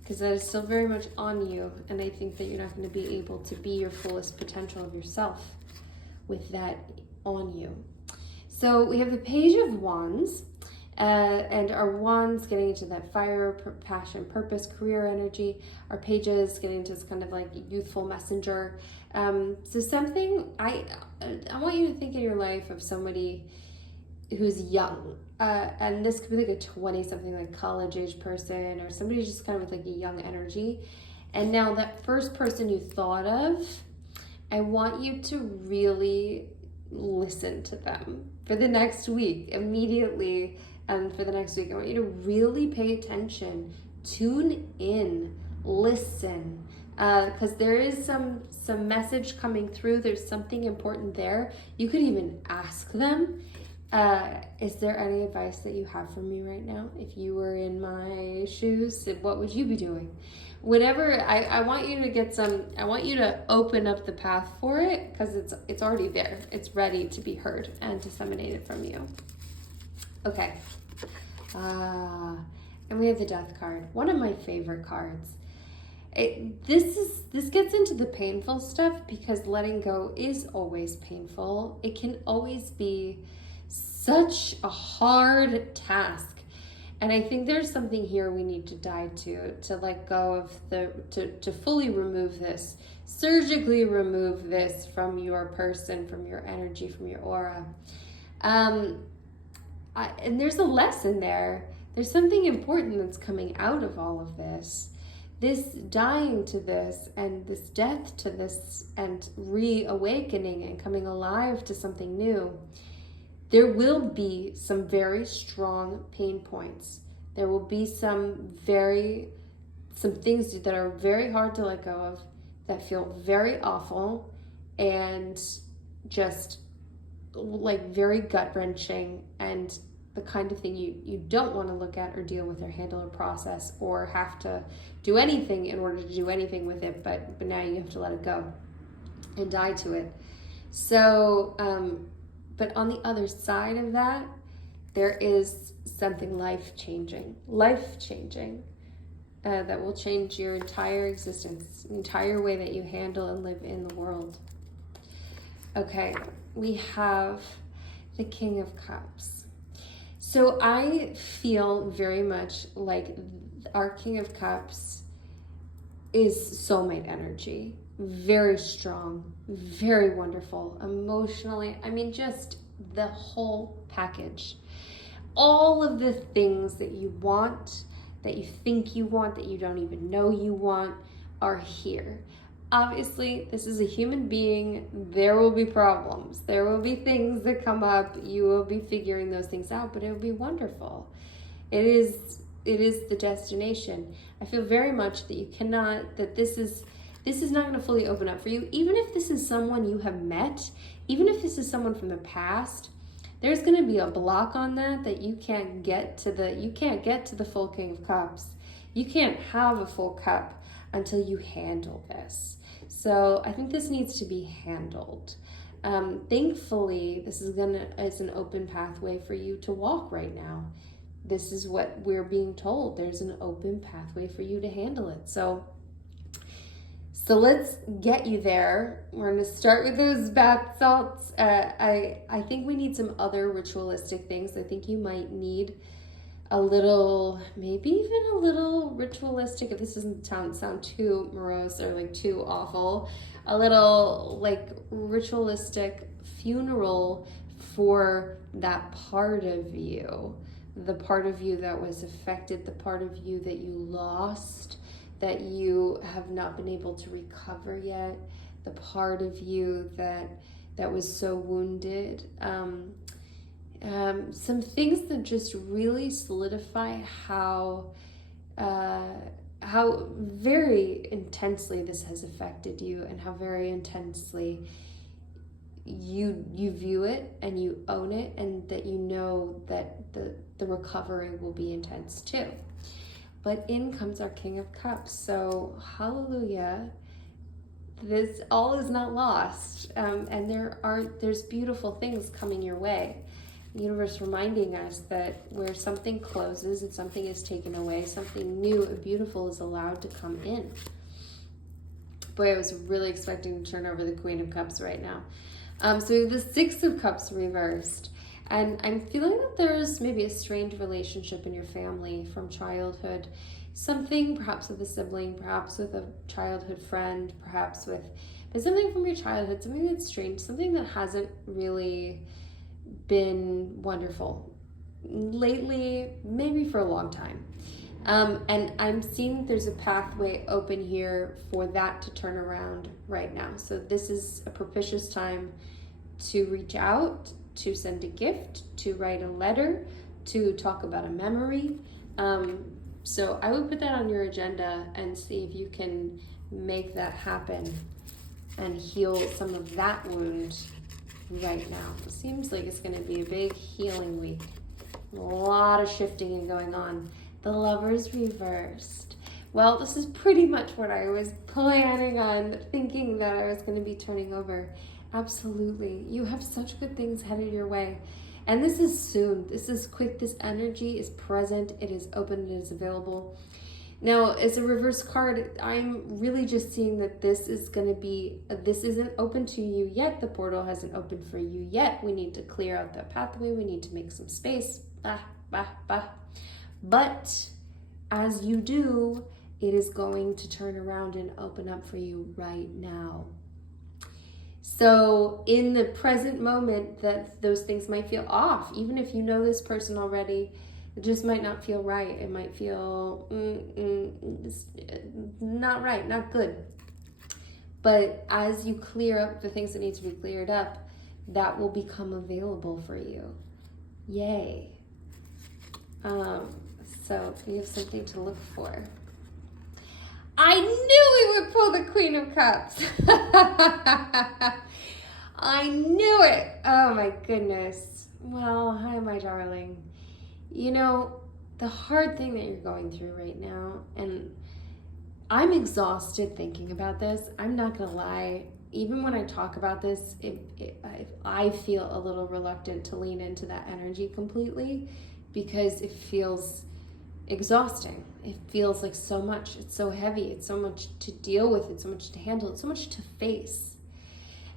Because that is still very much on you. And I think that you're not going to be able to be your fullest potential of yourself with that on you. So we have the Page of Wands. And our wands getting into that fire, passion, purpose, career energy. Our pages getting into this kind of like youthful messenger. So something, I want you to think in your life of somebody who's young. And this could be like a 20-something, like college-age person, or somebody just kind of with like a young energy. And now that first person you thought of, I want you to really listen to them for the next week immediately. And for the next week, I want you to really pay attention, tune in, listen, because there is some message coming through. There's something important there. You could even ask them, is there any advice that you have for me right now? If you were in my shoes, what would you be doing? Whatever, I want you to get some, I want you to open up the path for it, because it's already there. It's ready to be heard and disseminated from you. Okay. And we have the Death card, one of my favorite cards. This gets into the painful stuff, because letting go is always painful. It can always be such a hard task. And I think there's something here we need to dive to let go of to fully remove this, surgically remove this from your person, from your energy, from your aura. And there's a lesson there. There's something important that's coming out of all of this. This dying to this, and this death to this, and reawakening and coming alive to something new. There will be some very strong pain points. There will be some things that are very hard to let go of, that feel very awful and just like very gut-wrenching, and the kind of thing you don't want to look at or deal with or handle or process or have to do anything in order to do anything with it, but now you have to let it go and die to it. So, but on the other side of that, there is something life-changing, that will change your entire existence, the entire way that you handle and live in the world. Okay, we have the King of Cups. So I feel very much like our King of Cups is soulmate energy. Very strong, very wonderful, emotionally. I mean, just the whole package. All of the things that you want, that you think you want, that you don't even know you want, are here. Obviously, this is a human being. There will be problems. There will be things that come up. You will be figuring those things out, but it will be wonderful. It is the destination. I feel very much that you cannot, that this is not going to fully open up for you. Even if this is someone you have met, even if this is someone from the past, there's going to be a block on that you can't get to the full King of Cups. You can't have a full cup until you handle this. So I think this needs to be handled. Thankfully, this is an open pathway for you to walk right now. This is what we're being told. There's an open pathway for you to handle it. So let's get you there. We're going to start with those bath salts. I think we need some other ritualistic things. I think you might need a little, maybe even a little ritualistic, if this doesn't sound too morose or like too awful, a little like ritualistic funeral for that part of you, the part of you that was affected, the part of you that you lost, that you have not been able to recover yet, the part of you that was so wounded. Some things that just really solidify how very intensely this has affected you, and how very intensely you view it and you own it, and that you know that the recovery will be intense too. But in comes our King of Cups. So hallelujah, this all is not lost, and there's beautiful things coming your way. The universe reminding us that where something closes and something is taken away, something new and beautiful is allowed to come in. Boy, I was really expecting to turn over the Queen of Cups right now. So the Six of Cups reversed. And I'm feeling that there's maybe a strained relationship in your family from childhood. Something perhaps with a sibling, perhaps with a childhood friend, but something from your childhood, something that's strange, something that hasn't really been wonderful lately, maybe for a long time. And I'm seeing there's a pathway open here for that to turn around right now. So this is a propitious time to reach out, to send a gift, to write a letter, to talk about a memory. So I would put that on your agenda and see if you can make that happen and heal some of that wound right now. It seems like it's going to be a big healing week. A lot of shifting and going on. The Lovers reversed. Well, this is pretty much what I was planning on, thinking that I was going to be turning over. Absolutely. You have such good things headed your way. And this is soon. This is quick. This energy is present. It is open. It is available. Now, as a reverse card, I'm really just seeing that this isn't open to you yet. The portal hasn't opened for you yet. We need to clear out that pathway. We need to make some space. But as you do, it is going to turn around and open up for you right now. So in the present moment, that those things might feel off. Even if you know this person already, it just might not feel right. It might feel not right, not good. But as you clear up the things that need to be cleared up, that will become available for you. Yay. So you have something to look for. I knew we would pull the Queen of Cups. I knew it. Oh my goodness. Well, hi, my darling. You know, the hard thing that you're going through right now, and I'm exhausted thinking about this. I'm not going to lie. Even when I talk about this, I feel a little reluctant to lean into that energy completely because it feels exhausting. It feels like so much. It's so heavy. It's so much to deal with. It's so much to handle. It's so much to face.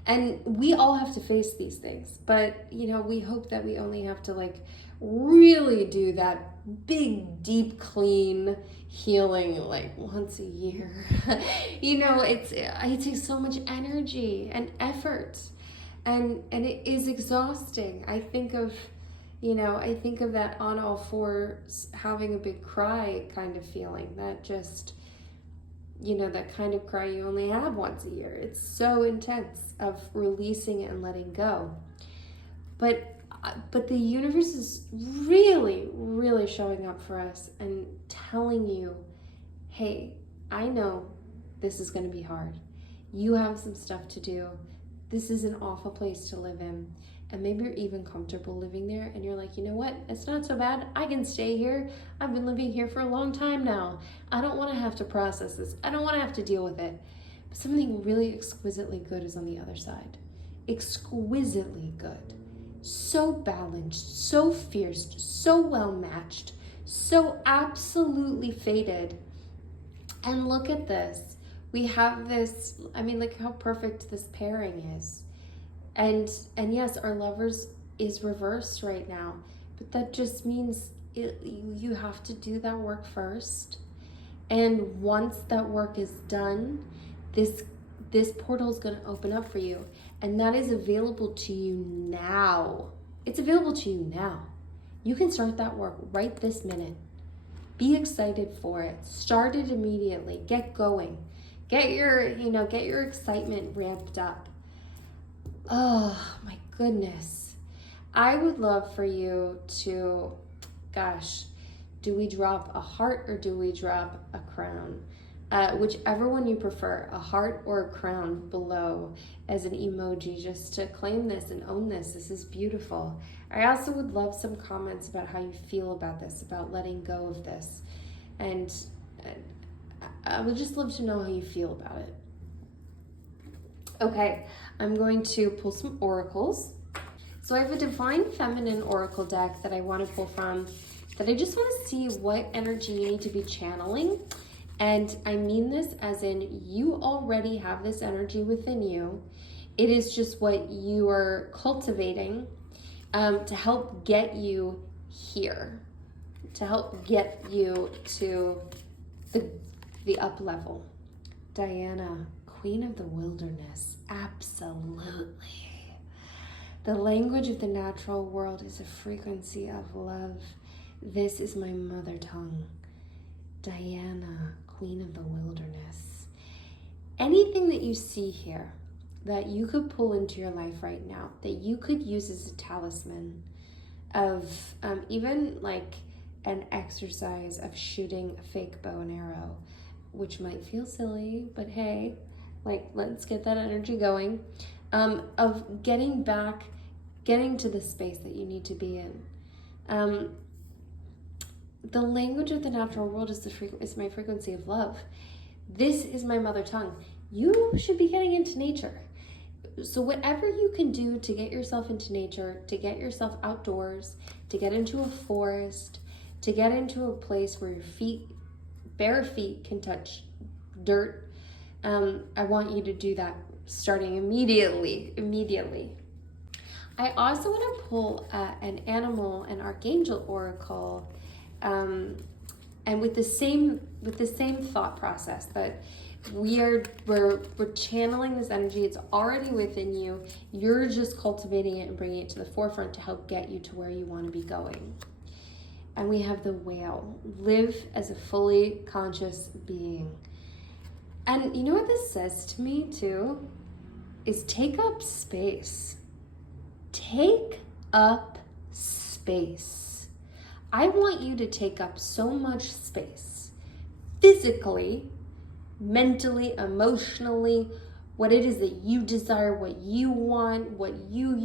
And we all have to face these things. But, you know, we hope that we only have to like really do that big, deep, clean healing like once a year. You know, it takes so much energy and effort. And it is exhausting. I think of that on all fours having a big cry kind of feeling, that just, you know, that kind of cry you only have once a year. It's so intense of releasing and letting go. But the universe is really, really showing up for us and telling you, hey, I know this is going to be hard. You have some stuff to do. This is an awful place to live in. And maybe you're even comfortable living there and you're like, you know what? It's not so bad. I can stay here. I've been living here for a long time now. I don't want to have to process this. I don't want to have to deal with it. But something really exquisitely good is on the other side. Exquisitely good. So balanced, so fierce, so well matched, so absolutely fated. And look at this. We have this, I mean, look how perfect this pairing is. And yes, our Lovers is reversed right now, but that just means you have to do that work first. And once that work is done, this portal is going to open up for you, and that is available to you now. It's available to you now. You can start that work right this minute. Be excited for it. Start it immediately. Get going. Get your excitement ramped up. Oh my goodness. I would love for you to, do we drop a heart or do we drop a crown? Whichever one you prefer, a heart or a crown below as an emoji, just to claim this and own this. This is beautiful. I also would love some comments about how you feel about this, about letting go of this. And I would just love to know how you feel about it. Okay, I'm going to pull some oracles. So I have a Divine Feminine Oracle deck that I want to pull from, that I just want to see what energy you need to be channeling. And I mean this as in you already have this energy within you. It is just what you are cultivating to help get you here, to help get you to the up level. Diana, Queen of the Wilderness, absolutely. The language of the natural world is a frequency of love. This is my mother tongue. Diana, Queen of the Wilderness. Anything that you see here, that you could pull into your life right now, that you could use as a talisman of even like an exercise of shooting a fake bow and arrow, which might feel silly, but hey, like, let's get that energy going, of getting to the space that you need to be in. The language of the natural world is my frequency of love. This is my mother tongue. You should be getting into nature. So whatever you can do to get yourself into nature, to get yourself outdoors, to get into a forest, to get into a place where your bare feet can touch dirt, I want you to do that starting immediately. I also want to pull an animal, an archangel oracle, and with the same thought process that we're channeling this energy. It's already within you. You're just cultivating it and bringing it to the forefront to help get you to where you want to be going. And we have the whale. Live as a fully conscious being. And you know what this says to me too? Is take up space. Take up space. I want you to take up so much space. Physically, mentally, emotionally, what it is that you desire, what you want, what you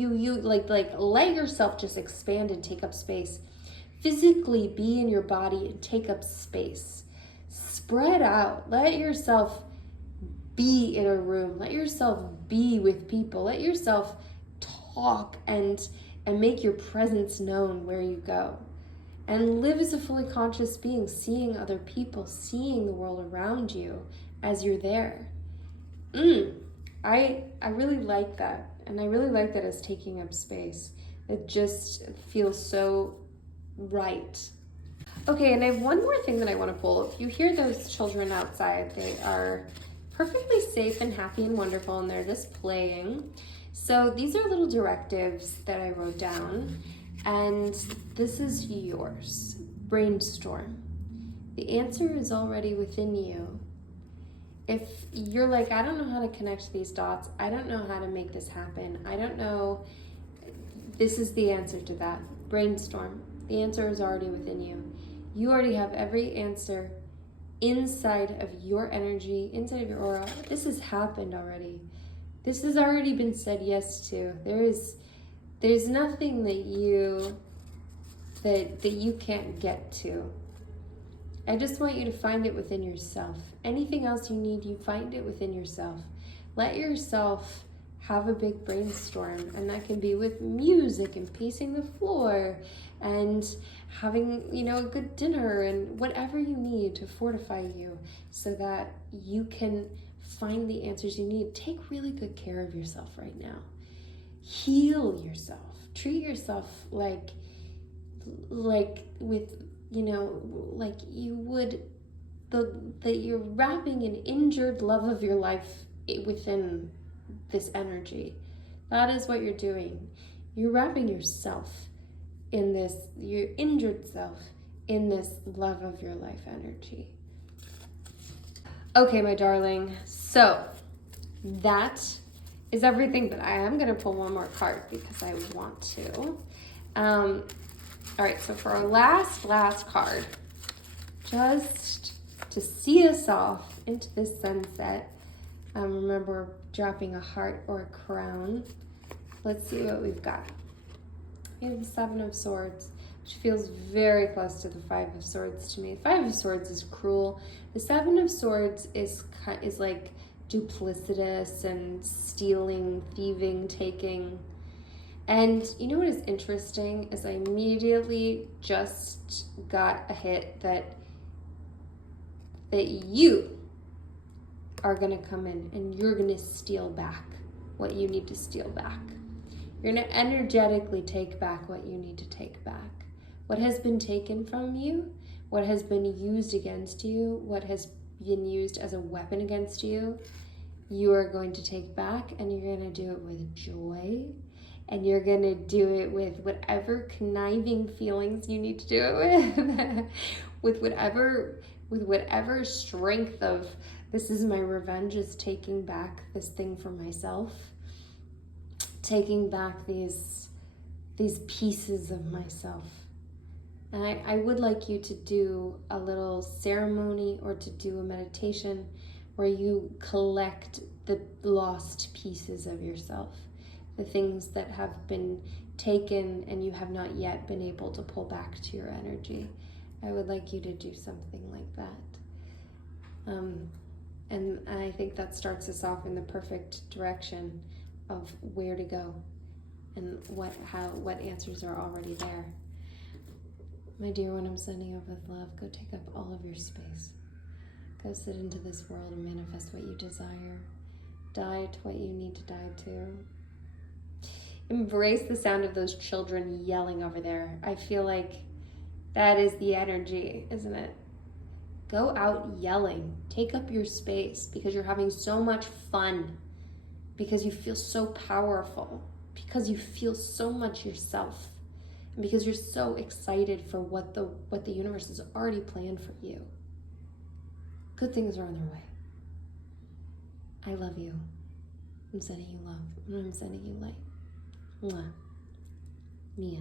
like let yourself just expand and take up space. Physically be in your body and take up space. Spread out. Let yourself be in a room. Let yourself be with people. Let yourself talk and make your presence known where you go. And live as a fully conscious being, seeing other people, seeing the world around you as you're there. I really like that. And I really like that as taking up space. It just feels so right. Okay, and I have one more thing that I want to pull. If you hear those children outside, they are perfectly safe and happy and wonderful, and they're just playing. So these are little directives that I wrote down, and this is yours. Brainstorm. The answer is already within you. If you're like, I don't know how to connect these dots, I don't know how to make this happen, I don't know, this is the answer to that. Brainstorm. The answer is already within you. You already have every answer inside of your energy, inside of your aura. This has happened already. This has already been said yes to. There's nothing that you can't get to. I just want you to find it within yourself. Anything else you need, you find it within yourself. Let yourself have a big brainstorm, and that can be with music and pacing the floor and having, a good dinner and whatever you need to fortify you so that you can find the answers you need. Take really good care of yourself right now. Heal yourself. Treat yourself like with, like you would, that you're wrapping an injured love of your life within this energy. That is what you're doing. You're wrapping yourself in this, your injured self, in this love of your life energy. Okay, my darling. So that is everything that I am going to pull one more card because I want to. All right, so for our last card, just to see us off into this sunset, remember dropping a heart or a crown. Let's see what we've got. We have the Seven of Swords, which feels very close to the Five of Swords to me. The Five of Swords is cruel. The Seven of Swords is like duplicitous and stealing, thieving, taking. And you know what is interesting is I immediately just got a hit that you are going to come in and you're going to steal back what you need to steal back. You're going to energetically take back what you need to take back. What has been taken from you, what has been used against you, what has been used as a weapon against you, you are going to take back, and you're going to do it with joy, and you're going to do it with whatever conniving feelings you need to do it with, with whatever with whatever strength of this is my revenge, is taking back this thing for myself, taking back these pieces of myself. And I would like you to do a little ceremony or to do a meditation where you collect the lost pieces of yourself, the things that have been taken and you have not yet been able to pull back to your energy. I would like you to do something like that. And I think that starts us off in the perfect direction of where to go and what answers are already there. My dear one, I'm sending you with love. Go take up all of your space. Go sit into this world and manifest what you desire. Die to what you need to die to. Embrace the sound of those children yelling over there. I feel like that is the energy, isn't it? Go out yelling. Take up your space because you're having so much fun, because you feel so powerful, because you feel so much yourself, and because you're so excited for what the universe has already planned for you. Good things are on their way. I love you. I'm sending you love, and I'm sending you light. Mwah. Mia.